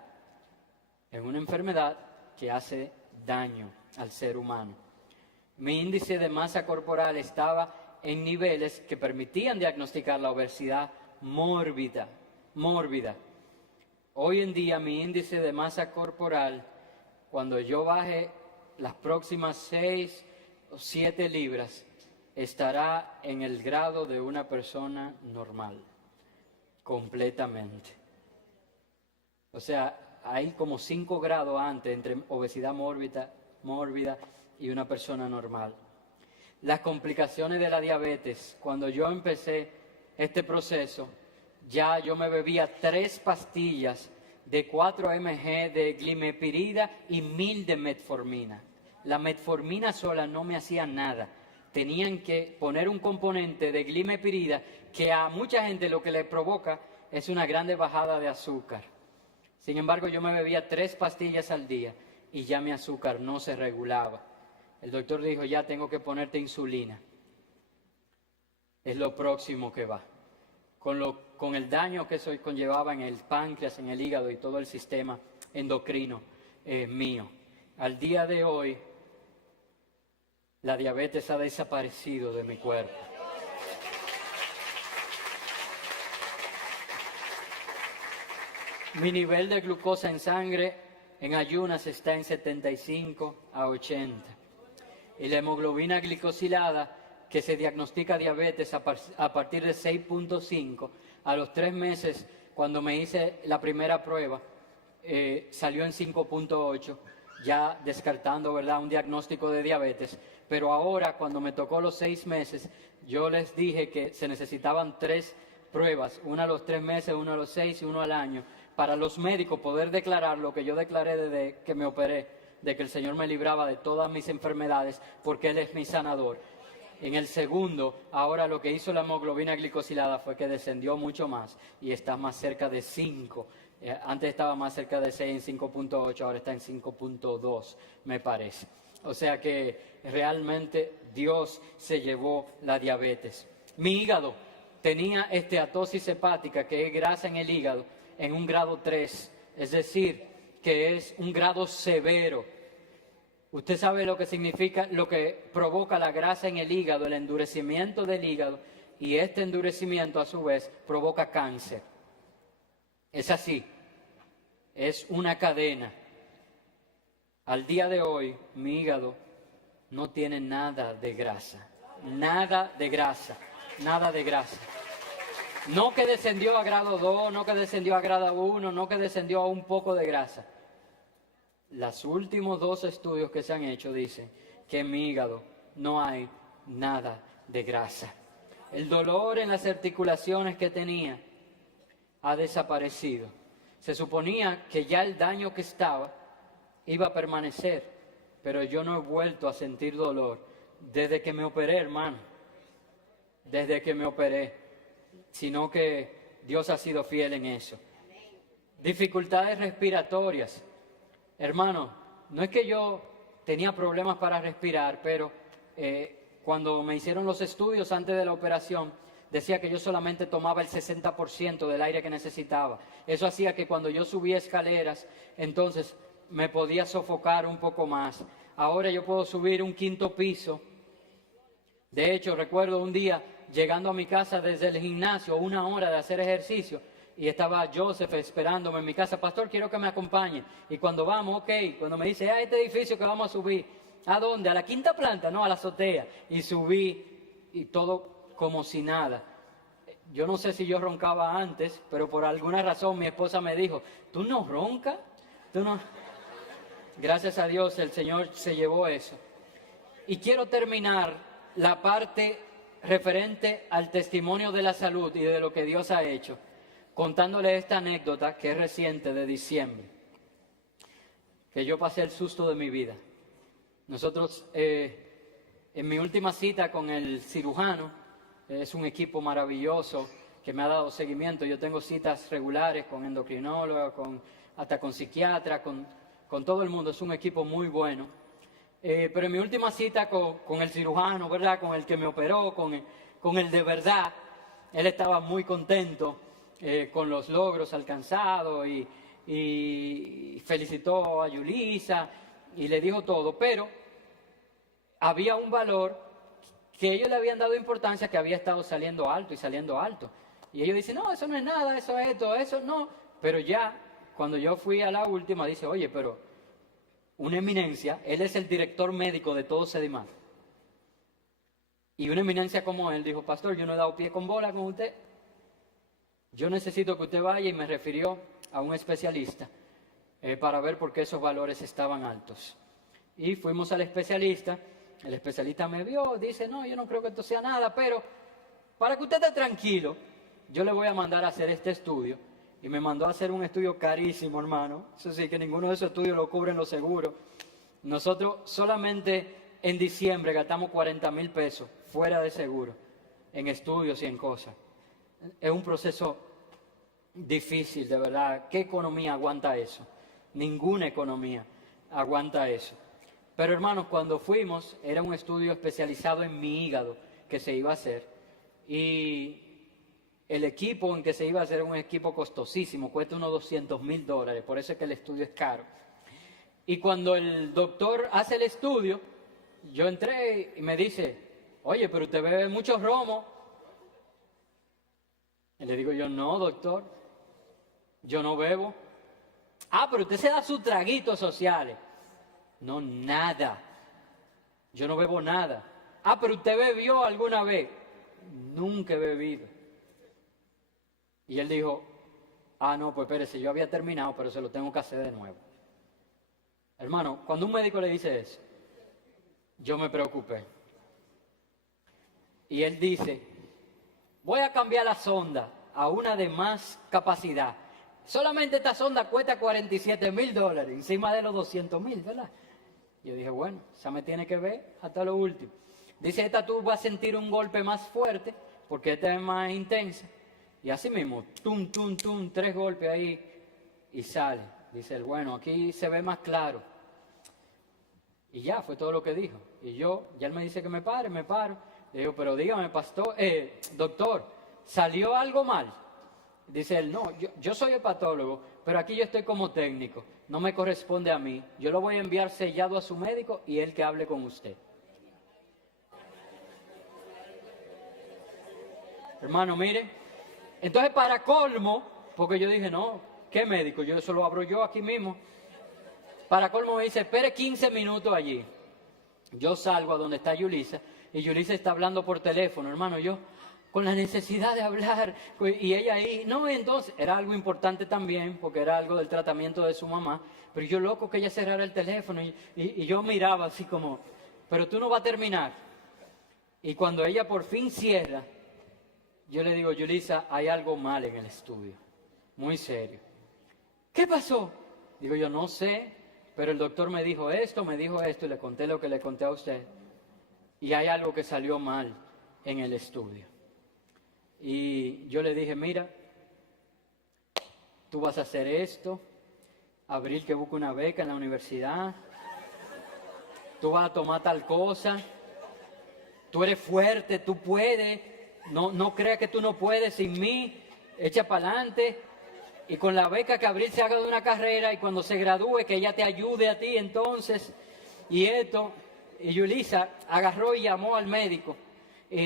que hace daño al ser humano. Mi índice de masa corporal estaba en niveles que permitían diagnosticar la obesidad mórbida. Hoy en día mi índice de masa corporal, cuando yo baje las próximas 6 o 7 libras, estará en el grado de una persona normal, completamente. O sea, hay como 5 grados antes entre obesidad mórbida y una persona normal. Las complicaciones de la diabetes, cuando yo empecé este proceso, ya yo me bebía 3 pastillas de 4 mg de glimepirida y 1000 de metformina. La metformina sola no me hacía nada. Tenían que poner un componente de glimepirida que a mucha gente lo que le provoca es una grande bajada de azúcar. Sin embargo, yo me bebía 3 pastillas al día y ya mi azúcar no se regulaba. El doctor dijo, ya tengo que ponerte insulina. Es lo próximo que va. Con el daño que eso conllevaba en el páncreas, en el hígado y todo el sistema endocrino mío. Al día de hoy, la diabetes ha desaparecido de mi cuerpo. Mi nivel de glucosa en sangre en ayunas está en 75 a 80. Y la hemoglobina glicosilada, que se diagnostica diabetes a partir de 6.5, a los 3 meses, cuando me hice la primera prueba, salió en 5.8, ya descartando, ¿verdad?, un diagnóstico de diabetes. Pero ahora, cuando me tocó los 6 meses, yo les dije que se necesitaban 3 pruebas, una a los 3 meses, una a los 6 y una al año, para los médicos poder declarar lo que yo declaré desde que me operé, de que el Señor me libraba de todas mis enfermedades, porque Él es mi sanador. En el segundo, ahora lo que hizo la hemoglobina glicosilada fue que descendió mucho más y está más cerca de 5 Antes estaba más cerca de 6 en 5.8, ahora está en 5.2, me parece. O sea que realmente Dios se llevó la diabetes. Mi hígado tenía esteatosis hepática, que es grasa en el hígado, en un grado 3, es decir, que es un grado severo. Usted sabe lo que significa, lo que provoca la grasa en el hígado, el endurecimiento del hígado, y este endurecimiento a su vez provoca cáncer. Es así, es una cadena. Al día de hoy, mi hígado no tiene nada de grasa, nada de grasa, nada de grasa. No que descendió a grado 2, no que descendió a grado 1, no que descendió a un poco de grasa. Los últimos 2 estudios que se han hecho dicen que en mi hígado no hay nada de grasa. El dolor en las articulaciones que tenía ha desaparecido. Se suponía que ya el daño que estaba iba a permanecer, pero yo no he vuelto a sentir dolor desde que me operé, hermano. Desde que me operé, sino que Dios ha sido fiel en eso. Dificultades respiratorias. Hermano, no es que yo tenía problemas para respirar, pero cuando me hicieron los estudios antes de la operación, decía que yo solamente tomaba el 60% del aire que necesitaba. Eso hacía que cuando yo subía escaleras, entonces me podía sofocar un poco más. Ahora yo puedo subir un 5.º piso. De hecho, recuerdo un día llegando a mi casa desde el gimnasio, 1 hora de hacer ejercicio, y estaba Joseph esperándome en mi casa. Pastor, quiero que me acompañe. Y cuando vamos, cuando me dice, este edificio que vamos a subir, ¿a dónde? ¿A la 5ª planta? No, a la azotea. Y subí y todo como si nada. Yo no sé si yo roncaba antes, pero por alguna razón mi esposa me dijo, ¿tú no roncas? ¿Tú no? Gracias a Dios el Señor se llevó eso. Y quiero terminar la parte referente al testimonio de la salud y de lo que Dios ha hecho, contándole esta anécdota que es reciente, de diciembre, que yo pasé el susto de mi vida. Nosotros, en mi última cita con el cirujano, es un equipo maravilloso que me ha dado seguimiento. Yo tengo citas regulares con endocrinóloga, hasta con psiquiatra, con todo el mundo. Es un equipo muy bueno. Pero en mi última cita con el cirujano, ¿verdad? Con el que me operó, con el de verdad, él estaba muy contento con los logros alcanzados y felicitó a Yulisa y le dijo todo, pero había un valor que ellos le habían dado importancia, que había estado saliendo alto y saliendo alto. Y ellos dicen, no, eso no es nada, eso es esto, eso no. Pero ya, cuando yo fui a la última, dice, oye, pero una eminencia, él es el director médico de todo Sedimar. Y una eminencia como él dijo, pastor, yo no he dado pie con bola con usted. Yo necesito que usted vaya, y me refirió a un especialista para ver por qué esos valores estaban altos. Y fuimos al especialista. El especialista me vio, dice, no, yo no creo que esto sea nada, pero para que usted esté tranquilo, yo le voy a mandar a hacer este estudio. Y me mandó a hacer un estudio carísimo, hermano. Eso sí, que ninguno de esos estudios lo cubren los seguros. Nosotros solamente en diciembre gastamos 40,000 pesos fuera de seguro, en estudios y en cosas. Es un proceso difícil, de verdad. ¿Qué economía aguanta eso? Ninguna economía aguanta eso. Pero hermanos, cuando fuimos, era un estudio especializado en mi hígado que se iba a hacer. Y el equipo en que se iba a hacer es un equipo costosísimo, cuesta unos $200,000, por eso es que el estudio es caro. Y cuando el doctor hace el estudio, yo entré y me dice, oye, pero usted bebe mucho romo. Y le digo yo, no, doctor, yo no bebo. Ah, pero usted se da sus traguitos sociales. No, nada. Yo no bebo nada. Ah, pero usted bebió alguna vez. Nunca he bebido. Y él dijo, no, pues espérese, yo había terminado, pero se lo tengo que hacer de nuevo. Hermano, cuando un médico le dice eso, yo me preocupé. Y él dice, voy a cambiar la sonda a una de más capacidad. Solamente esta sonda cuesta $47,000, encima de los 200,000, ¿verdad? Yo dije, bueno, esa me tiene que ver hasta lo último. Dice, esta tú vas a sentir un golpe más fuerte, porque esta es más intensa. Y así mismo, 3 golpes ahí, y sale. Dice él, bueno, aquí se ve más claro. Y ya, fue todo lo que dijo. Y ya él me dice que me pare, me paro. Le digo, pero dígame, doctor, ¿salió algo mal? Dice él, no, yo soy hepatólogo, pero aquí yo estoy como técnico. No me corresponde a mí. Yo lo voy a enviar sellado a su médico y él que hable con usted. Hermano, mire, entonces para colmo, porque yo dije, no, ¿qué médico? Yo eso lo abro yo aquí mismo. Para colmo me dice, espere 15 minutos allí. Yo salgo a donde está Yulisa y Yulisa está hablando por teléfono, hermano, yo con la necesidad de hablar y ella ahí, no, entonces era algo importante también porque era algo del tratamiento de su mamá, pero yo loco que ella cerrara el teléfono y yo miraba así como, pero tú no vas a terminar. Y cuando ella por fin cierra, yo le digo, Yulisa, hay algo mal en el estudio, muy serio. ¿Qué pasó? Digo yo, no sé, pero el doctor me dijo esto y le conté lo que le conté a usted. Y hay algo que salió mal en el estudio. Y yo le dije, mira, tú vas a hacer esto, Abril que busca una beca en la universidad, tú vas a tomar tal cosa, tú eres fuerte, tú puedes, no creas que tú no puedes sin mí, echa para adelante. Y con la beca que Abril se haga de una carrera y cuando se gradúe que ella te ayude a ti entonces. Y esto, y Yulisa agarró y llamó al médico,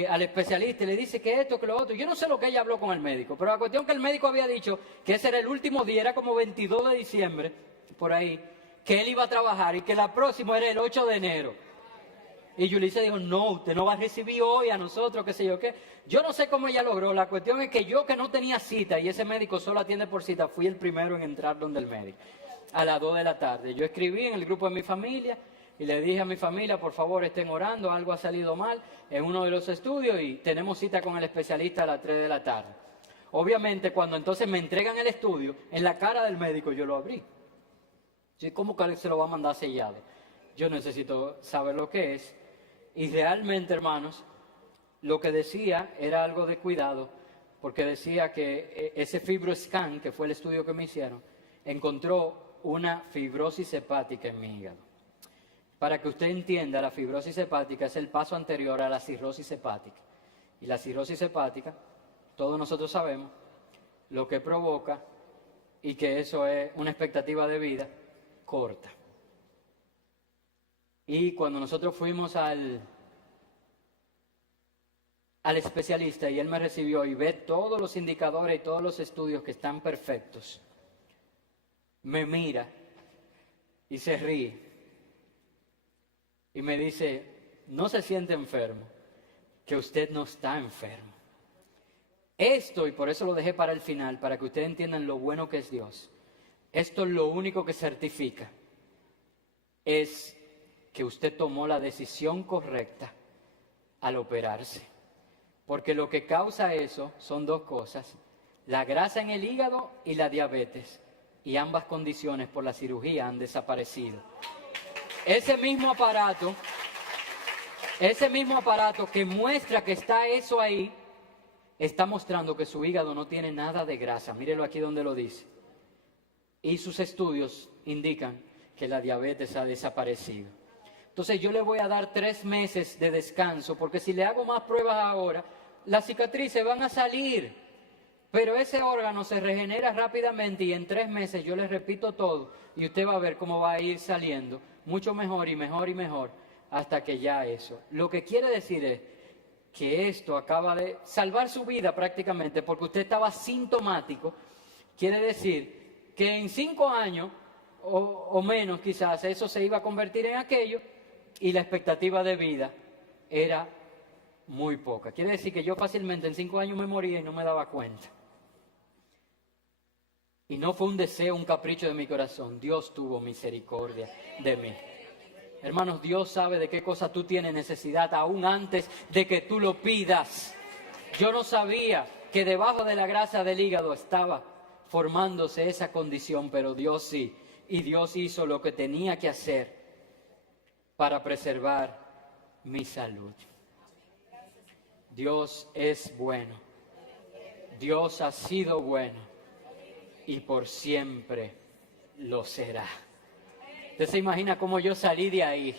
al especialista, y le dice que esto, que lo otro. Yo no sé lo que ella habló con el médico, pero la cuestión que el médico había dicho que ese era el último día, era como 22 de diciembre, por ahí, que él iba a trabajar y que la próxima era el 8 de enero. Y Yulisa dijo, no, usted no va a recibir hoy a nosotros, qué sé yo qué. Yo no sé cómo ella logró, la cuestión es que yo que no tenía cita y ese médico solo atiende por cita, fui el primero en entrar donde el médico, a las 2 de la tarde. Yo escribí en el grupo de mi familia y le dije a mi familia, por favor estén orando, algo ha salido mal en uno de los estudios y tenemos cita con el especialista a las 3 de la tarde. Obviamente cuando entonces me entregan el estudio, en la cara del médico yo lo abrí. ¿Cómo que se lo va a mandar sellado? Yo necesito saber lo que es. Y realmente, hermanos, lo que decía era algo de cuidado, porque decía que ese FibroScan, que fue el estudio que me hicieron, encontró una fibrosis hepática en mi hígado. Para que usted entienda, la fibrosis hepática es el paso anterior a la cirrosis hepática. Y la cirrosis hepática, todos nosotros sabemos lo que provoca y que eso es una expectativa de vida corta. Y cuando nosotros fuimos al especialista y él me recibió y ve todos los indicadores y todos los estudios que están perfectos, me mira y se ríe y me dice, no se siente enfermo, que usted no está enfermo. Esto, y por eso lo dejé para el final, para que ustedes entiendan lo bueno que es Dios, esto es lo único que certifica, es que usted tomó la decisión correcta al operarse. Porque lo que causa eso son dos cosas, la grasa en el hígado y la diabetes. Y ambas condiciones por la cirugía han desaparecido. Ese mismo aparato que muestra que está eso ahí, está mostrando que su hígado no tiene nada de grasa. Mírelo aquí donde lo dice. Y sus estudios indican que la diabetes ha desaparecido. Entonces yo le voy a dar 3 meses de descanso, porque si le hago más pruebas ahora, las cicatrices van a salir, pero ese órgano se regenera rápidamente y en 3 meses yo le repito todo y usted va a ver cómo va a ir saliendo mucho mejor y mejor y mejor hasta que ya eso. Lo que quiere decir es que esto acaba de salvar su vida prácticamente porque usted estaba sintomático. Quiere decir que en 5 años o menos quizás eso se iba a convertir en aquello y la expectativa de vida era muy poca. Quiere decir que yo fácilmente en 5 años me moría y no me daba cuenta. Y no fue un deseo, un capricho de mi corazón. Dios tuvo misericordia de mí. Hermanos, Dios sabe de qué cosa tú tienes necesidad aún antes de que tú lo pidas. Yo no sabía que debajo de la grasa del hígado estaba formándose esa condición, pero Dios sí. Y Dios hizo lo que tenía que hacer para preservar mi salud. Dios es bueno. Dios ha sido bueno y por siempre lo será. Usted se imagina cómo yo salí de ahí.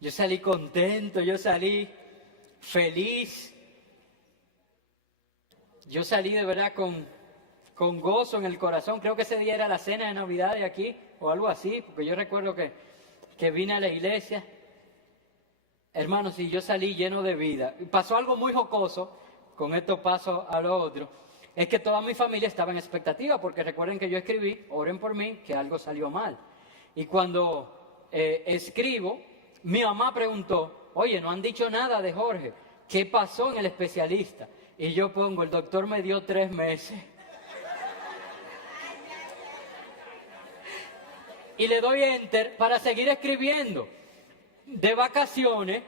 Yo salí contento, yo salí feliz. Yo salí de verdad con gozo en el corazón. Creo que ese día era la cena de Navidad de aquí o algo así, porque yo recuerdo que vine a la iglesia. Hermanos, y yo salí lleno de vida. Pasó algo muy jocoso, con esto paso a lo otro. Es que toda mi familia estaba en expectativa, porque recuerden que yo escribí, oren por mí, que algo salió mal. Y cuando escribo, mi mamá preguntó, oye, no han dicho nada de Jorge, ¿qué pasó en el especialista? Y yo pongo, el doctor me dio 3 meses. Y le doy enter para seguir escribiendo. De vacaciones,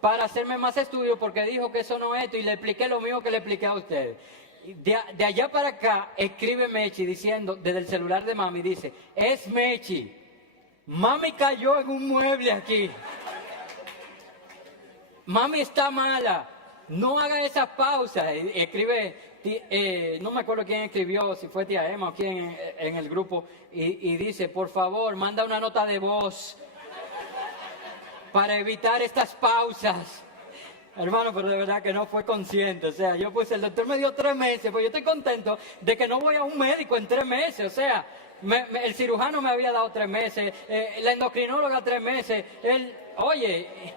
para hacerme más estudios, porque dijo que eso no es esto, y le expliqué lo mismo que le expliqué a ustedes. De allá para acá, escribe Mechi diciendo, desde el celular de mami, dice, es Mechi, mami cayó en un mueble aquí. Mami está mala, no haga esas pausas. Escribe, no me acuerdo quién escribió, si fue tía Emma o quién en el grupo, y dice, por favor, manda una nota de voz para evitar estas pausas. Hermano, pero de verdad que no fue consciente. O sea, yo puse, el doctor me dio 3 meses, pues yo estoy contento de que no voy a un médico en 3 meses. O sea, el cirujano me había dado 3 meses, la endocrinóloga 3 meses. Oye.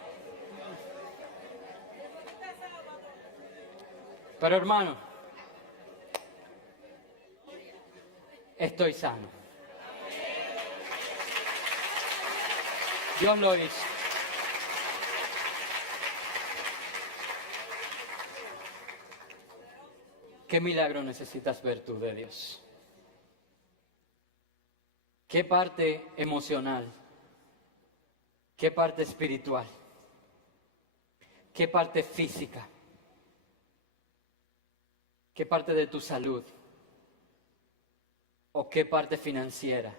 Pero hermano, estoy sano. Dios lo hizo. ¿Qué milagro necesitas ver tú de Dios? ¿Qué parte emocional? ¿Qué parte espiritual? ¿Qué parte física? ¿Qué parte de tu salud? ¿O qué parte financiera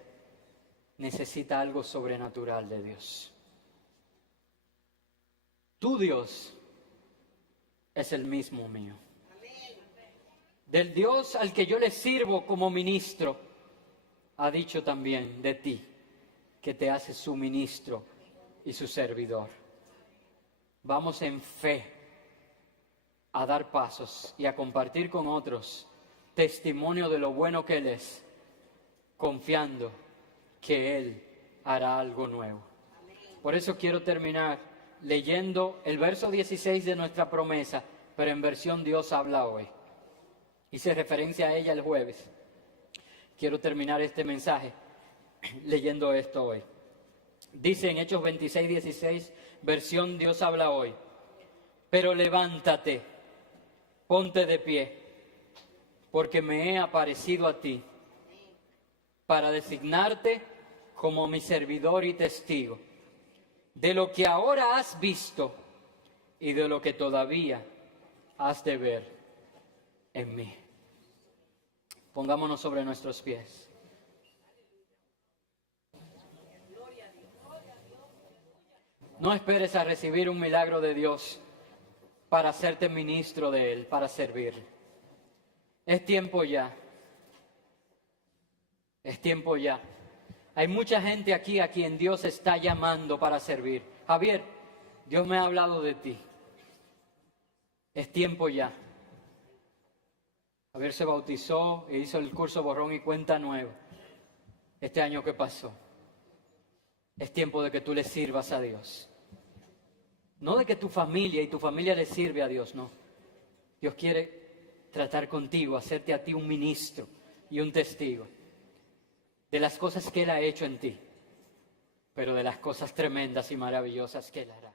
necesita algo sobrenatural de Dios? Tu Dios es el mismo mío. Del Dios al que yo le sirvo como ministro, ha dicho también de ti, que te hace su ministro y su servidor. Vamos en fe a dar pasos y a compartir con otros testimonio de lo bueno que Él es, confiando que Él hará algo nuevo. Por eso quiero terminar leyendo el verso 16 de nuestra promesa, pero en versión Dios habla hoy. Hice referencia a ella el jueves. Quiero terminar este mensaje leyendo esto hoy. Dice en Hechos 26, 16, versión Dios habla hoy. Pero levántate, ponte de pie, porque me he aparecido a ti para designarte como mi servidor y testigo de lo que ahora has visto y de lo que todavía has de ver en mí. Pongámonos sobre nuestros pies. No esperes a recibir un milagro de Dios para hacerte ministro de Él, para servir. Es tiempo ya. Es tiempo ya. Hay mucha gente aquí a quien Dios está llamando para servir. Javier, Dios me ha hablado de ti. Es tiempo ya. Javier se bautizó e hizo el curso Borrón y Cuenta Nueva. Este año que pasó. Es tiempo de que tú le sirvas a Dios. No de que tu familia y tu familia le sirve a Dios, no. Dios quiere tratar contigo, hacerte a ti un ministro y un testigo de las cosas que Él ha hecho en ti, pero de las cosas tremendas y maravillosas que Él hará.